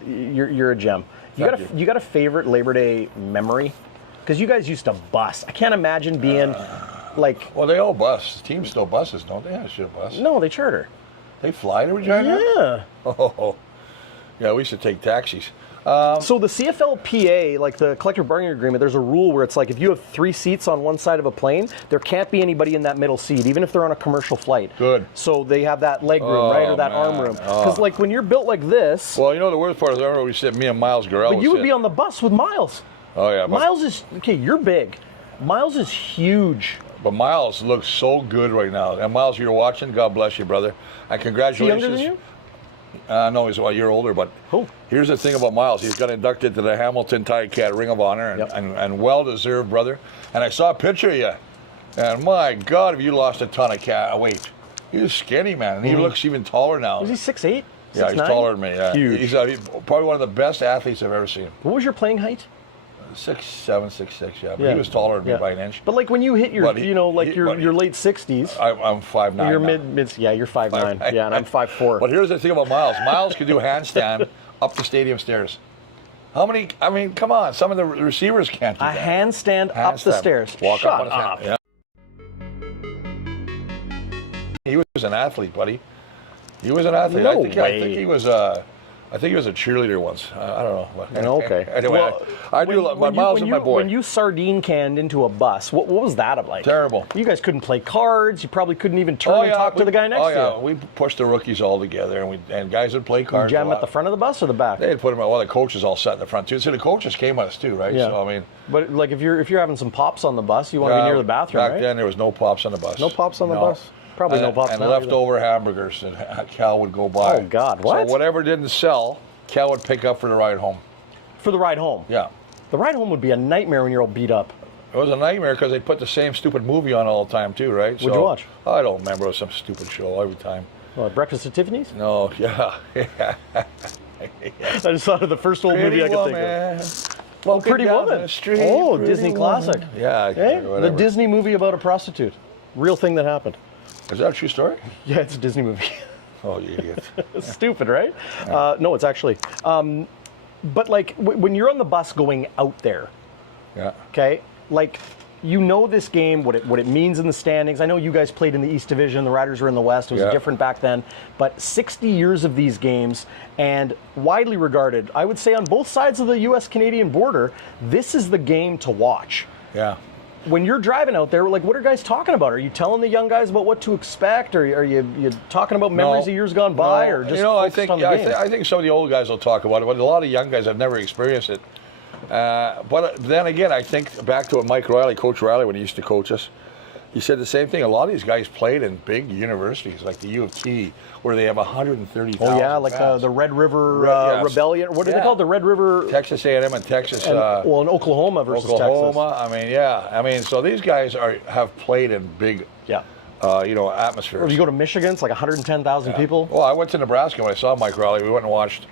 you're a gem. You got a favorite Labor Day memory? Because you guys used to bus. I can't imagine being like. Well, they all bus. The team still buses, don't they? Yeah, should bus. No, they charter. They fly to Regina? Yeah. Oh, yeah. We used to take taxis. So the CFLPA, like the collective bargaining agreement, there's a rule where it's like if you have 3 seats on one side of a plane, there can't be anybody in that middle seat, even if they're on a commercial flight. Good. So they have that leg room, right, or that arm room. Because like when you're built like this. Well, the worst part is I remember we said me and Miles Garrell. But you would be on the bus with Miles. Oh yeah. Miles is you're big. Miles is huge. But Miles looks so good right now. And Miles, you're watching. God bless you, brother. And congratulations. Is he younger than you? No, he's a year older, but here's the thing about Miles. He's got inducted to the Hamilton Ticat Ring of Honor, and well-deserved, brother. And I saw a picture of you, and my God, have you lost a ton of weight. He's skinny, man, and he looks even taller now. Is he 6'8"? Yeah, he's taller than me. Yeah. Huge. He's probably one of the best athletes I've ever seen. What was your playing height? 6'7", 6'6", yeah. But he was taller than me by an inch. But like when you hit your, your late 60s. I'm 5'9". You're mid. Yeah, you're 5'9". Yeah, and I'm 5'4". But here's the thing about Miles. Miles could do handstand up the stadium stairs. How many? I mean, come on. Some of the receivers can't do that. A handstand up the stairs. Walk up on his hand. Yeah. He was an athlete, buddy. He was an athlete. No I think he was. I think he was a cheerleader once. I don't know. Okay. Anyway, well, I do love Miles is my boy. When you sardine canned into a bus, what was that like? Terrible. You guys couldn't play cards. You probably couldn't even turn and talk to the guy next to you. Oh yeah, we pushed the rookies all together, and guys would play cards. You jam at the front of the bus or the back? They'd put them at the coaches all sat in the front too. So the coaches came with us too, right? Yeah. So I mean, but like if you're having some pops on the bus, you want to be near the bathroom, back right? then there was no pops on the bus. No pops on the bus. Probably no pops and now leftover hamburgers that Cal would go buy. Oh, God, what? So whatever didn't sell, Cal would pick up for the ride home. For the ride home? Yeah. The ride home would be a nightmare when you're all beat up. It was a nightmare because they put the same stupid movie on all the time too, right? What'd you watch? I don't remember. It was some stupid show every time. What, Breakfast at Tiffany's? No, yeah. I just thought of the first old movie I could think of. Well, Pretty Woman. Oh, Disney classic. Yeah. Hey, the Disney movie about a prostitute. Real thing that happened. Is that a true story? Yeah, it's a Disney movie. Oh, you idiot. Stupid, right? No, it's actually. But like when you're on the bus going out there, okay, like you know this game, what it means in the standings. I know you guys played in the East Division, the Riders were in the West. It was different back then. But 60 years of these games, and widely regarded, I would say on both sides of the U.S.-Canadian border, this is the game to watch. Yeah. When you're driving out there, like, what are guys talking about? Are you telling the young guys about what to expect, or are you talking about memories of years gone by, or just focused on the game? I think some of the old guys will talk about it, but a lot of young guys have never experienced it. But then again, I think back to what Mike Riley, Coach Riley, when he used to coach us, he said the same thing. A lot of these guys played in big universities like the U of T, where they have 130,000. Oh yeah, like the Red River Rebellion. What are they called? The Red River. Texas A&M and Texas. In Oklahoma versus Oklahoma. Texas. I mean, so these guys have played in big. Atmospheres. Or if you go to Michigan, it's like 110,000 people. Well, I went to Nebraska when I saw Mike Riley. We went and watched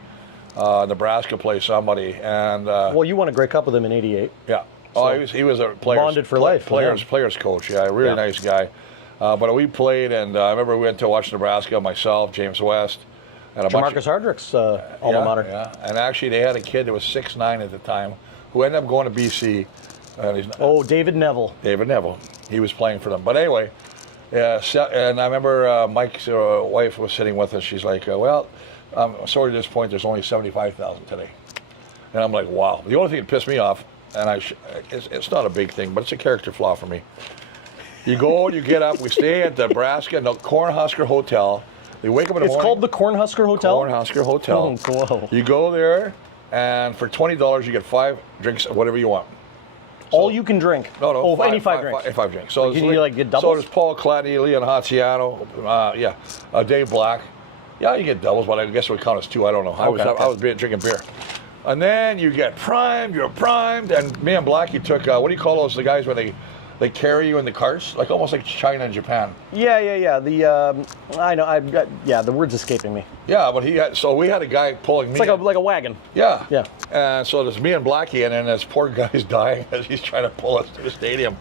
Nebraska play somebody, and well, you won a Grey Cup with him in '88. Yeah. So he was a players bonded for life. Players coach. Yeah, a really nice guy. But we played, and I remember we went to watch Nebraska. Myself, James West, and Jamarcus Hardrick's alma mater. Yeah, and actually they had a kid that was 6'9" at the time who ended up going to BC. David Neville. David Neville. He was playing for them. But anyway, and I remember Mike's wife was sitting with us. She's like, "Well, I'm sorry to this point. There's only 75,000 today." And I'm like, "Wow." The only thing that pissed me off. And it's not a big thing, but it's a character flaw for me. You go, you get up, we stay at the Nebraska Cornhusker Hotel. You wake up in the morning. It's called the Cornhusker Hotel? Cornhusker Hotel. Oh, whoa. You go there, and for $20, you get 5 drinks, whatever you want. All you can drink? No. Any 5 drinks? 5 drinks. So can you get doubles? So there's Paul Clatney, Leon Haciano, Dave Black. Yeah, you get doubles, but I guess it would count as 2. I don't know. I was drinking beer. And then you get primed, you're primed, and me and Blackie took, what do you call those, the guys where they carry you in the carts? Like almost like China and Japan. Yeah. I know, the word's escaping me. Yeah, but so we had a guy pulling me. It's like a wagon. Yeah. And so there's me and Blackie, and then this poor guy's dying as he's trying to pull us to the stadium.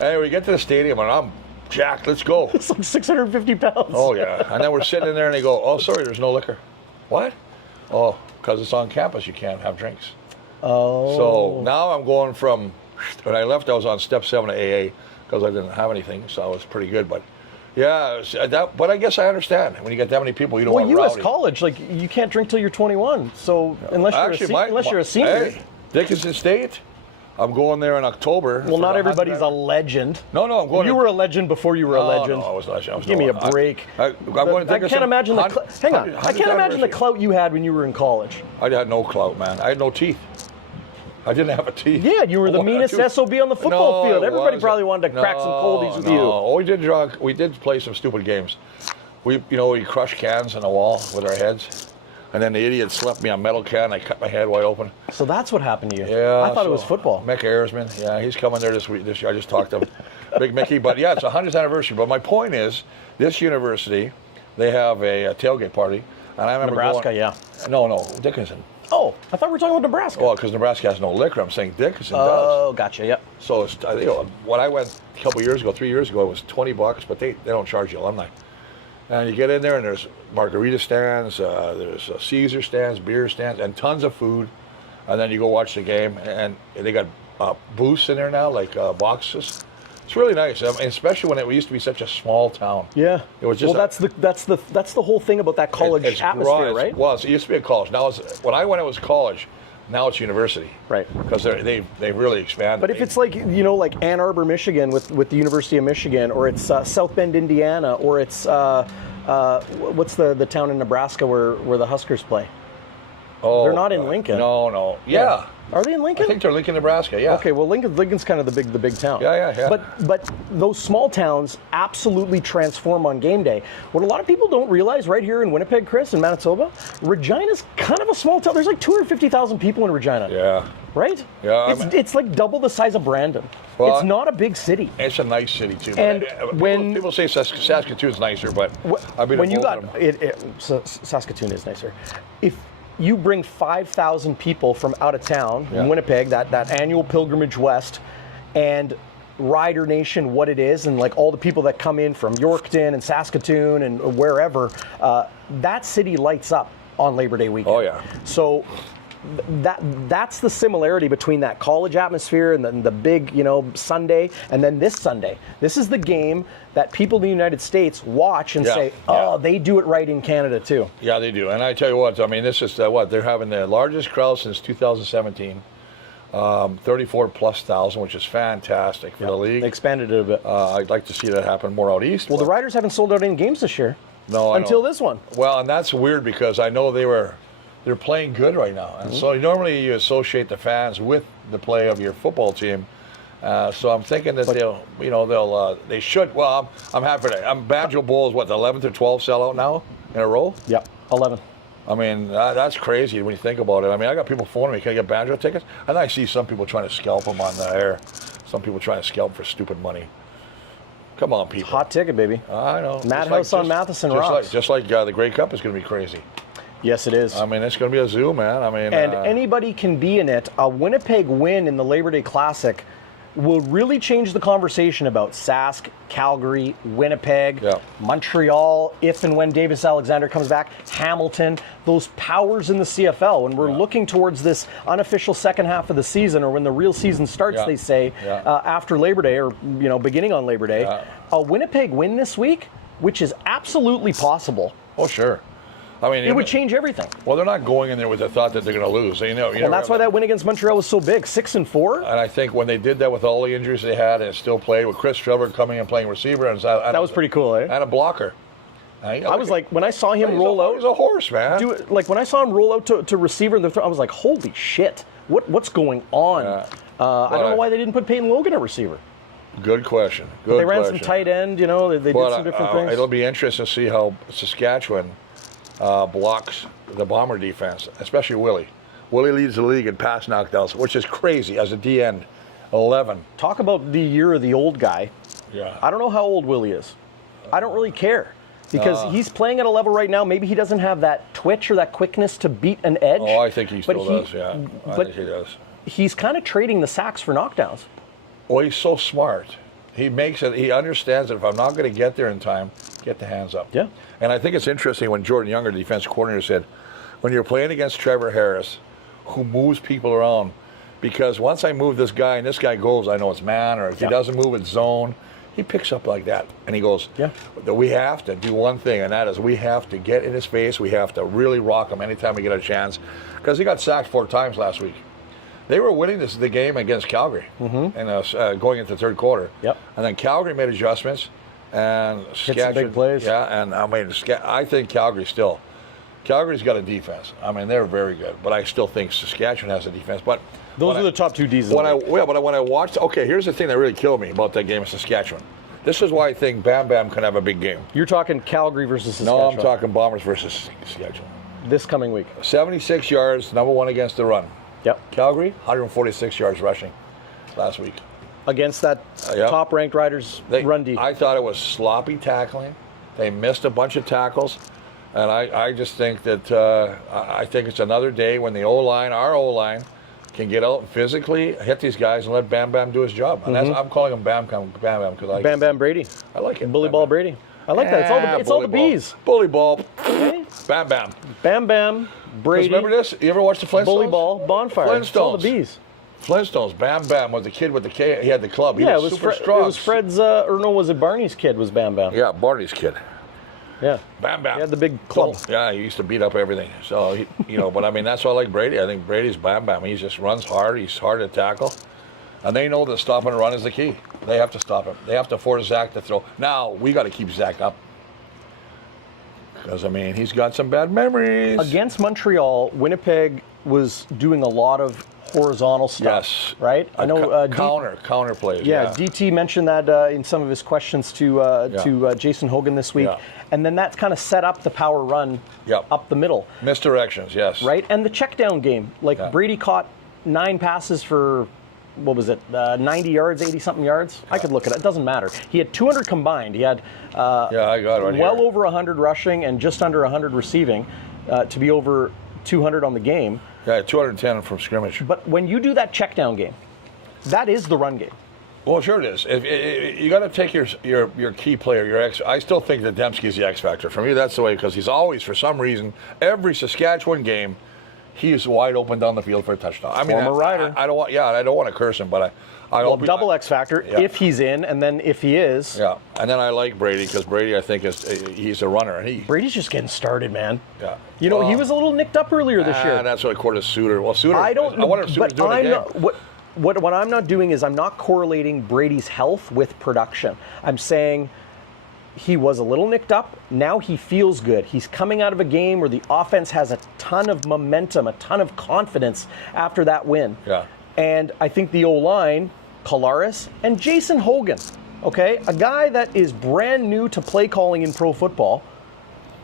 Anyway, we get to the stadium, and I'm jacked, let's go. It's like 650 pounds. Oh, yeah. And then we're sitting in there, and they go, "Oh, sorry, there's no liquor." What? Oh, because it's on campus, you can't have drinks. Oh. So now I'm going from, when I left, I was on step 7 of AA because I didn't have anything, so I was pretty good. But yeah, but I guess I understand. When you get that many people, you don't want to U.S. college, like you can't drink till you're 21. So unless you're a senior. Hey, Dickinson State, I'm going there in October. Well, not everybody's a legend. No, I'm going. You were a legend before you were a legend. No, I was a legend. Give me a break. I can't imagine the clout you had when you were in college. I had no clout, man. I had no teeth. I didn't have a teeth. Yeah, you were the meanest SOB on the football field. Everybody probably wanted to crack some coldies with you. Oh, we did play some stupid games. We crushed cans on the wall with our heads. And then the idiot slapped me on a metal can. I cut my head wide open. So that's what happened to you. Yeah. I thought it was football. Mick Ayersman. Yeah, he's coming there this year. I just talked to him. Big Mickey. But yeah, it's a 100th anniversary. But my point is, this university, they have a tailgate party. And I remember Nebraska, yeah. No, Dickinson. Oh, I thought we were talking about Nebraska. Well, because Nebraska has no liquor. I'm saying Dickinson does. Oh, gotcha, yep. So when I went a couple years ago, 3 years ago, it was $20, but they don't charge you alumni. And you get in there, and there's margarita stands, there's Caesar stands, beer stands, and tons of food. And then you go watch the game, and they got booths in there now, like boxes. It's really nice, especially when it used to be such a small town. Yeah. It was just that's the whole thing about that college atmosphere, right? Well, it used to be a college. Now when I went, it was college. Now it's university, right? Because they really expanded. But if it's like like Ann Arbor, Michigan, with the University of Michigan, or it's South Bend, Indiana, or it's what's the town in Nebraska where the Huskers play? Oh, they're not in Lincoln. No. Yeah. Are they in Lincoln? I think they're Lincoln, Nebraska. Yeah. Okay, well, Lincoln's kind of the big town. Yeah. But those small towns absolutely transform on game day. What a lot of people don't realize right here in Winnipeg, Chris, in Manitoba, Regina's kind of a small town. There's like 250,000 people in Regina. Yeah. Right? Yeah. It's like double the size of Brandon. Well, it's not a big city. It's a nice city too. And people say Saskatoon's nicer, but I've been when you got Saskatoon is nicer. If you bring 5,000 people from out of town in Winnipeg, that annual pilgrimage west, and Rider Nation, what it is, and like all the people that come in from Yorkton and Saskatoon and wherever, that city lights up on Labor Day weekend. Oh yeah. So that's the similarity between that college atmosphere and the big, Sunday, and then this Sunday. This is the game that people in the United States watch and say, they do it right in Canada too. Yeah, they do. And I tell you what, I mean, this is they're having the largest crowd since 2017. 34,000+, which is fantastic for the league. They expanded it a bit. I'd like to see that happen more out east. Well, the Riders haven't sold out any games this year. No, until this one. Well, and that's weird because I know they're playing good right now, and so normally you associate the fans with the play of your football team. So I'm thinking that they should. Well, I'm happy for that. Banjo Bowl is what, the 11th or 12th sellout now in a row? Yeah, 11. I mean, that's crazy when you think about it. I mean, I got people phoning me, can I get Banjo tickets? And I see some people trying to scalp them on the air. Some people trying to scalp for stupid money. Come on, people. Hot ticket, baby. I know. Madhouse on Matheson rocks. Just like the Grey Cup is going to be crazy. Yes, it is. I mean, it's going to be a zoo, man. I mean, and anybody can be in it. A Winnipeg win in the Labor Day Classic will really change the conversation about Sask, Calgary, Winnipeg, Montreal, if and when Davis Alexander comes back, Hamilton, those powers in the CFL. When we're looking towards this unofficial second half of the season, or when the real season starts, they say, after Labor Day, or beginning on Labor Day, a Winnipeg win this week, which is absolutely possible. Oh, sure. I mean, it would change everything. Well, they're not going in there with the thought that they're going to lose. And that's why that win against Montreal was so big, 6-4. And I think when they did that with all the injuries they had, and still played with Chris Trevor coming and playing receiver, and that was pretty cool, eh? And a blocker. I was like, when I saw him roll out, he's a horse, man. When I saw him roll out to receiver, I was like, holy shit, what's going on? I don't know why they didn't put Peyton Logan at receiver. Good question. They ran some tight end, they did some different things. It'll be interesting to see how Saskatchewan blocks the Bomber defense, especially Willie. Willie leads the league in pass knockdowns, which is crazy as a DN, 11. Talk about the year of the old guy. Yeah. I don't know how old Willie is. I don't really care because he's playing at a level right now. Maybe he doesn't have that twitch or that quickness to beat an edge. Oh, I think he still does, yeah. I think he does. He's kind of trading the sacks for knockdowns. Well, he's so smart. He makes it. He understands that if I'm not going to get there in time, get the hands up. Yeah. And I think it's interesting when Jordan Younger, the defense coordinator, said, when you're playing against Trevor Harris, who moves people around, because once I move this guy and this guy goes, I know it's man, or if he doesn't move, it's zone. He picks up like that. And he goes, we have to do one thing, and that is we have to get in his face. We have to really rock him anytime we get a chance. Because he got sacked 4 times last week. They were winning the game against Calgary and going into the third quarter. Yep. And then Calgary made adjustments. And hit some big plays. Yeah, and I mean, I think Calgary's got a defense. I mean, they're very good, but I still think Saskatchewan has a defense. But those are the top 2 Ds. But when I watched, here's the thing that really killed me about that game of Saskatchewan. This is why I think Bam Bam can have a big game. You're talking Calgary versus Saskatchewan. No, I'm talking Bombers versus Saskatchewan. This coming week. 76 yards, number 1 against the run. Yep. Calgary, 146 yards rushing last week. Against that top-ranked Riders run D. I thought it was sloppy tackling. They missed a bunch of tackles. And I just think that I think it's another day when the O-line, our O-line, can get out and physically hit these guys and let Bam Bam do his job. And I'm calling him Bam Bam because I Bam Bam Brady. I like it. Bully Ball Brady. I like that. It's all the bees. Bully Ball. Bam Bam. Bam Bam. Brady. Remember this? You ever watch the Flintstones? Bully Ball. Bonfire. Flintstones. It's all the bees. Flintstones. Bam Bam was the kid with the K. He had the club. He was super strong. It was Fred's, or no, was it Barney's kid was Bam Bam? Yeah, Barney's kid. Yeah. Bam Bam. He had the big club. Yeah, he used to beat up everything. So, but I mean, that's why I like Brady. I think Brady's Bam Bam. He just runs hard. He's hard to tackle. And they know that stopping and run is the key. They have to stop him. They have to force Zach to throw. Now, we got to keep Zach up. Because, I mean, he's got some bad memories. Against Montreal, Winnipeg was doing a lot of horizontal stuff. Yes. Right? I know counter plays. Yeah, DT mentioned that in some of his questions to Jason Hogan this week. Yeah. And then that's kind of set up the power run up the middle. Misdirections, yes. Right? And the check down game. Like Brady caught 9 passes for, what was it, 90 yards, 80-something yards? I could look at it. It doesn't matter. He had 200 combined. He had I got it right well here. over 100 rushing and just under 100 receiving to be over 200 on the game. Yeah, 210 from scrimmage. But when you do that check down game, that is the run game. Well, sure it is. You got to take your key player, I still think that 𝘎𝙥𝙤's the X factor. For me, that's the way, because he's always, for some reason, every Saskatchewan game, he's wide open down the field for a touchdown. I mean, Former Rider. I don't want to curse him, but I well, double X factor if he's in, and then if he is. Yeah, and then I like Brady, because Brady, I think, he's a runner. Brady's just getting started, man. Yeah. You know, he was a little nicked up earlier this year. That's what accorded Suter. Well, Suter. I don't know. I wonder if Suter's doing it again. What I'm not doing is I'm not correlating Brady's health with production. I'm saying he was a little nicked up. Now he feels good. He's coming out of a game where the offense has a ton of momentum, a ton of confidence after that win. Yeah. And I think the O-line, Kolaris, and Jason Hogan, okay, a guy that is brand new to play calling in pro football.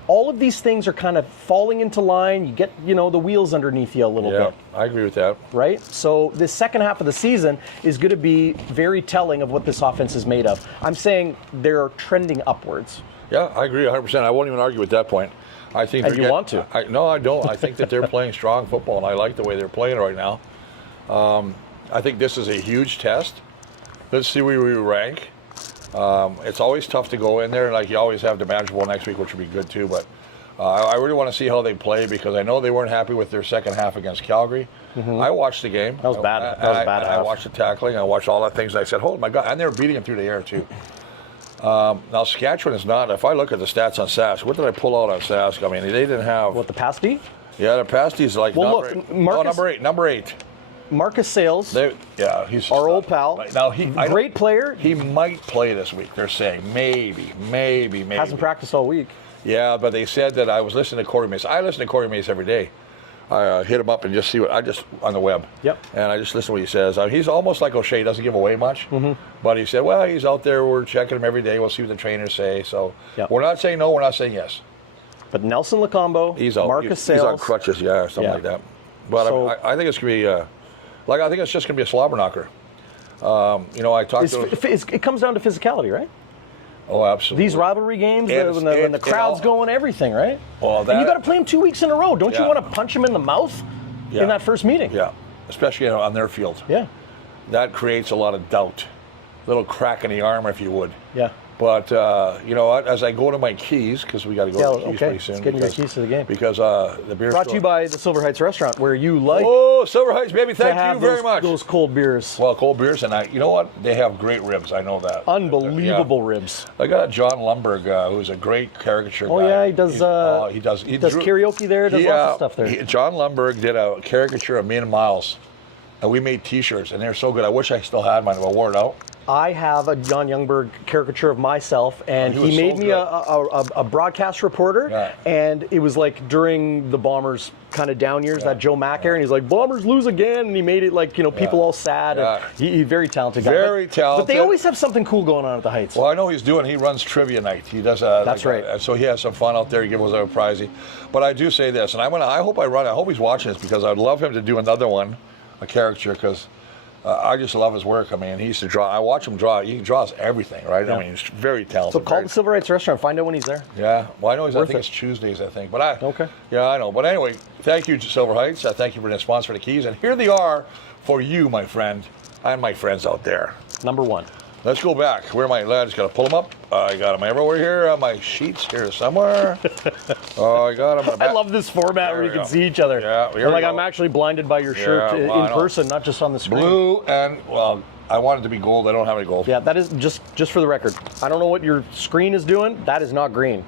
All of these things are kind of falling into line. You get, the wheels underneath you a little bit. Yeah, I agree with that. Right? So this second half of the season is going to be very telling of what this offense is made of. I'm saying they're trending upwards. Yeah, I agree 100%. I won't even argue with that point. I think. And you want to? No, I don't. I think that they're playing strong football, and I like the way they're playing right now. I think this is a huge test. Let's see where we rank. It's always tough to go in there, like you always have the Manager Bowl next week, which would be good too. But I really want to see how they play, because I know they weren't happy with their second half against Calgary. Mm-hmm. I watched the game. That was bad. That was a bad half. I watched the tackling. I watched all that things. And I said, "Oh my God!" And they were beating him through the air too. Now Saskatchewan is not. If I look at the stats on Sask, what did I pull out on Sask? I mean, they didn't have what, the pass D? Yeah, the pass D is like number 8. Marcus Sales. He's our old pal. Now great player. He might play this week. They're saying maybe. Hasn't practiced all week. Yeah, but they said that I was listening to Corey Mace. I listen to Corey Mace every day. I hit him up and just see on the web. Yep. And I just listen to what he says. He's almost like O'Shea. He doesn't give away much. Mm-hmm. But he said, well, he's out there. We're checking him every day. We'll see what the trainers say. So we're not saying no. We're not saying yes. But Nelson Lacombo, Marcus Sales. He's on crutches, something like that. But so, I think it's going to be... I think it's just going to be a slobber knocker. I talked to him. It comes down to physicality, right? Oh, absolutely. These rivalry games, when the crowd's going, everything, right? Well, and you got to play them 2 weeks in a row. Don't you want to punch them in the mouth in that first meeting? Yeah, especially on their field. Yeah. That creates a lot of doubt. A little crack in the armor, if you would. Yeah. But, as I go to my keys, because we got to go to the keys pretty soon. Let's get your keys to the game. Because the beer brought to you by the Silver Heights restaurant, where you like... Oh, Silver Heights, baby. Thank you very much. Those cold beers. Well, cold beers, and you know what? They have great ribs. I know that. Unbelievable ribs. I got John Lumberg, who's a great caricature guy. Oh, yeah, he does... he does karaoke there, does lots of stuff there. John Lumberg did a caricature of me and Miles, and we made T-shirts, and they're so good. I wish I still had mine, but I wore it out. I have a John Youngberg caricature of myself, and he made me a broadcast reporter, and it was like during the Bombers kind of down years, that Joe Mack era, and he's like, Bombers lose again, and he made it like, people all sad. And he's very talented guy. Very talented. But they always have something cool going on at the Heights. Well, I know he runs trivia night. He does That's right. So he has some fun out there. He gives us a prize. But I do say this, and I hope he's watching this, because I'd love him to do another one, a caricature, because I just love his work. I mean, he used to draw. I watch him draw. He draws everything, right? Yeah. I mean, he's very talented. So call the Silver Heights restaurant. Find out when he's there. Yeah. Well, I know I think it's Tuesdays, I think. But okay. Yeah, I know. But anyway, thank you to Silver Heights. Thank you for being a sponsor for the keys. And here they are for you, my friend, and my friends out there. Number 1. Let's go back. Where am I? I just got to pull them up. I got them everywhere here on my sheets here somewhere. I got them. I love this format where you can see each other. Yeah, I'm actually blinded by your shirt in person, not just on the screen. Blue and, I want it to be gold. I don't have any gold. Yeah, that is just for the record. I don't know what your screen is doing. That is not green.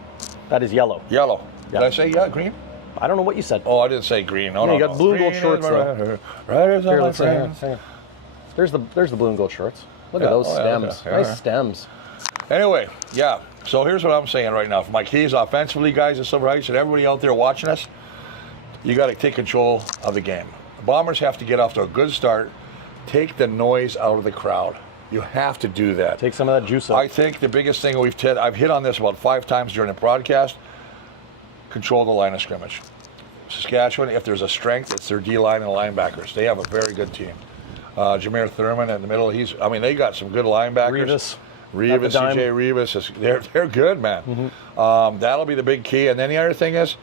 That is yellow. Yellow. Did I say green? I don't know what you said. Oh, I didn't say green. No, you got blue and gold shorts though. Riders on my friends. There's the blue and gold shorts. Look at those stems. Okay. Nice stems. Anyway, so here's what I'm saying right now. For my keys offensively, guys at Silver Heights, and everybody out there watching us, you got to take control of the game. Bombers have to get off to a good start. Take the noise out of the crowd. You have to do that. Take some of that juice out. I think the biggest thing I've hit on this about 5 times during the broadcast, control the line of scrimmage. Saskatchewan, if there's a strength, it's their D-line and linebackers. They have a very good team. Jameer Thurman in the middle, they got some good linebackers. Revis, CJ Revis, they're good, man. That'll be the big key. And then the other thing is,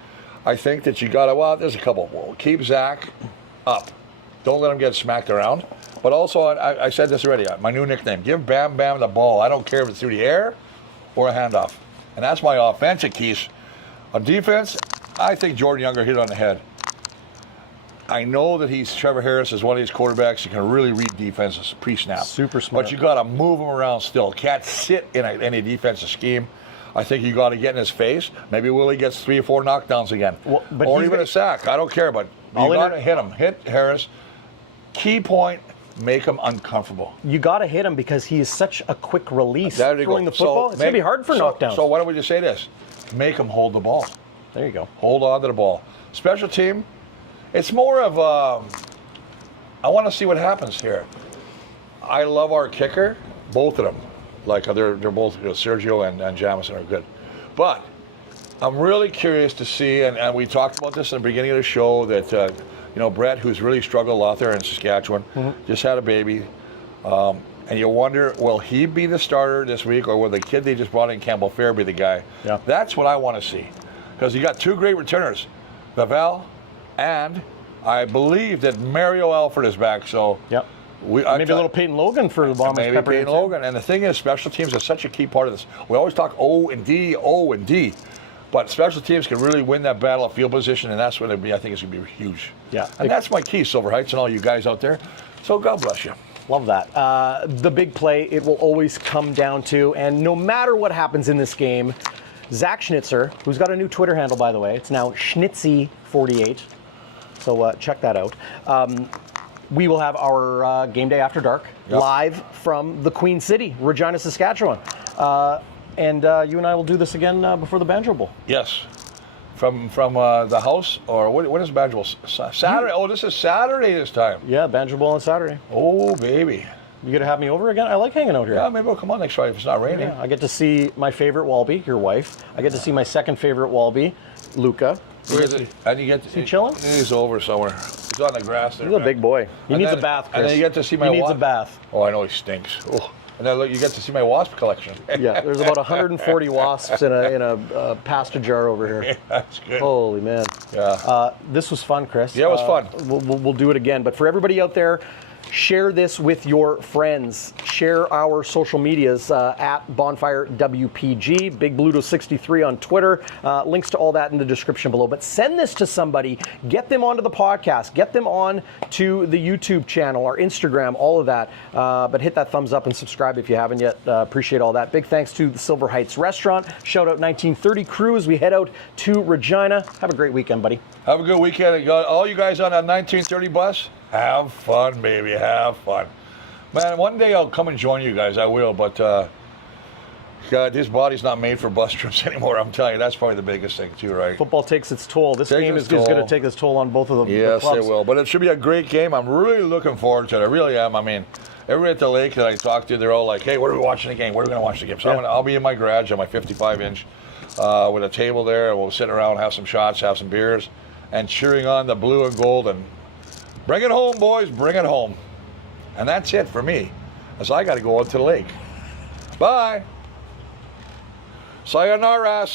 I think that you got to, there's a couple. Well, keep Zach up. Don't let him get smacked around. But also, I said this already, my new nickname, give Bam Bam the ball. I don't care if it's through the air or a handoff. And that's my offensive keys. On defense, I think Jordan Younger hit it on the head. I know that Trevor Harris is one of these quarterbacks who can really read defenses pre-snap. Super smart. But you got to move him around still. Can't sit in any defensive scheme. I think you got to get in his face. Maybe Willie gets 3 or 4 knockdowns again. Well, or even a sack. I don't care, but you got to hit him. Hit Harris. Key point, make him uncomfortable. You got to hit him because he is such a quick release. There you throwing go. the football. It's going to be hard for knockdowns. So why don't we just say this? Make him hold the ball. There you go. Hold on to the ball. Special team, it's more of I want to see what happens here. I love our kicker, both of them. Like they're both, Sergio and Jamison are good. But I'm really curious to see, and we talked about this in the beginning of the show, that Brett, who's really struggled a lot there in Saskatchewan, just had a baby. And you wonder, will he be the starter this week, or will the kid they just brought in, Campbell Fair, be the guy? Yeah. That's what I want to see. Because you got 2 great returners, Vavel, and I believe that Mario Alford is back. So yep. Maybe a little Peyton Logan for the Bombers. Maybe Peyton Logan. And the thing is, special teams is such a key part of this. We always talk O and D. But special teams can really win that battle of field position, and that's what I think it's going to be huge. Yeah. And that's my key, Silver Heights, and all you guys out there. So God bless you. Love that. The big play, it will always come down to, and no matter what happens in this game, Zach Schnitzer, who's got a new Twitter handle, by the way, it's now Schnitzy48. So check that out. We will have our Game Day After Dark live from the Queen City, Regina, Saskatchewan. And you and I will do this again before the Banjo Bowl. Yes. From the house, or when is Banjo Bowl? Saturday? Oh, this is Saturday this time. Yeah, Banjo Bowl on Saturday. Oh, baby. You gonna have me over again? I like hanging out here. Yeah, maybe we'll come on next Friday if it's not raining. Yeah, I get to see my favorite Walby, your wife. I get to see my second favorite Walby, Luca. Where is he? And you get to, is he chilling? He's over somewhere. He's on the grass there. He's a big boy. He needs a bath, Chris. And then you get to see my He needs a bath. Oh, I know he stinks. Oh. And then look, you get to see my wasp collection. Yeah, there's about 140 wasps in a pasta jar over here. Yeah, that's good. Holy man. Yeah. This was fun, Chris. Yeah, it was fun. We'll do it again. But for everybody out there, share this with your friends. Share our social medias at Bonfire WPG, Big Bluto 63 on Twitter. Links to all that in the description below. But send this to somebody. Get them onto the podcast. Get them on to the YouTube channel, our Instagram, all of that. But hit that thumbs up and subscribe if you haven't yet. Appreciate all that. Big thanks to the Silver Heights Restaurant. Shout out 1930 crew as we head out to Regina. Have a great weekend, buddy. Have a good weekend. All you guys on that 1930 bus, have fun, baby. Have fun. Man, one day I'll come and join you guys. I will, but God, this body's not made for bus trips anymore. I'm telling you, that's probably the biggest thing too, right? Football takes its toll. This game is going to take its toll on both of them. Yes, it will. But it should be a great game. I'm really looking forward to it. I really am. I mean, everybody at the lake that I talk to, they're all like, hey, where are we watching the game? Where are we going to watch the game? So I'll be in my garage on my 55-inch with a table there, and we'll sit around, have some shots, have some beers, and cheering on the blue and gold. And bring it home, boys. Bring it home. And that's it for me, as I got to go out to the lake. Bye. Sayonara.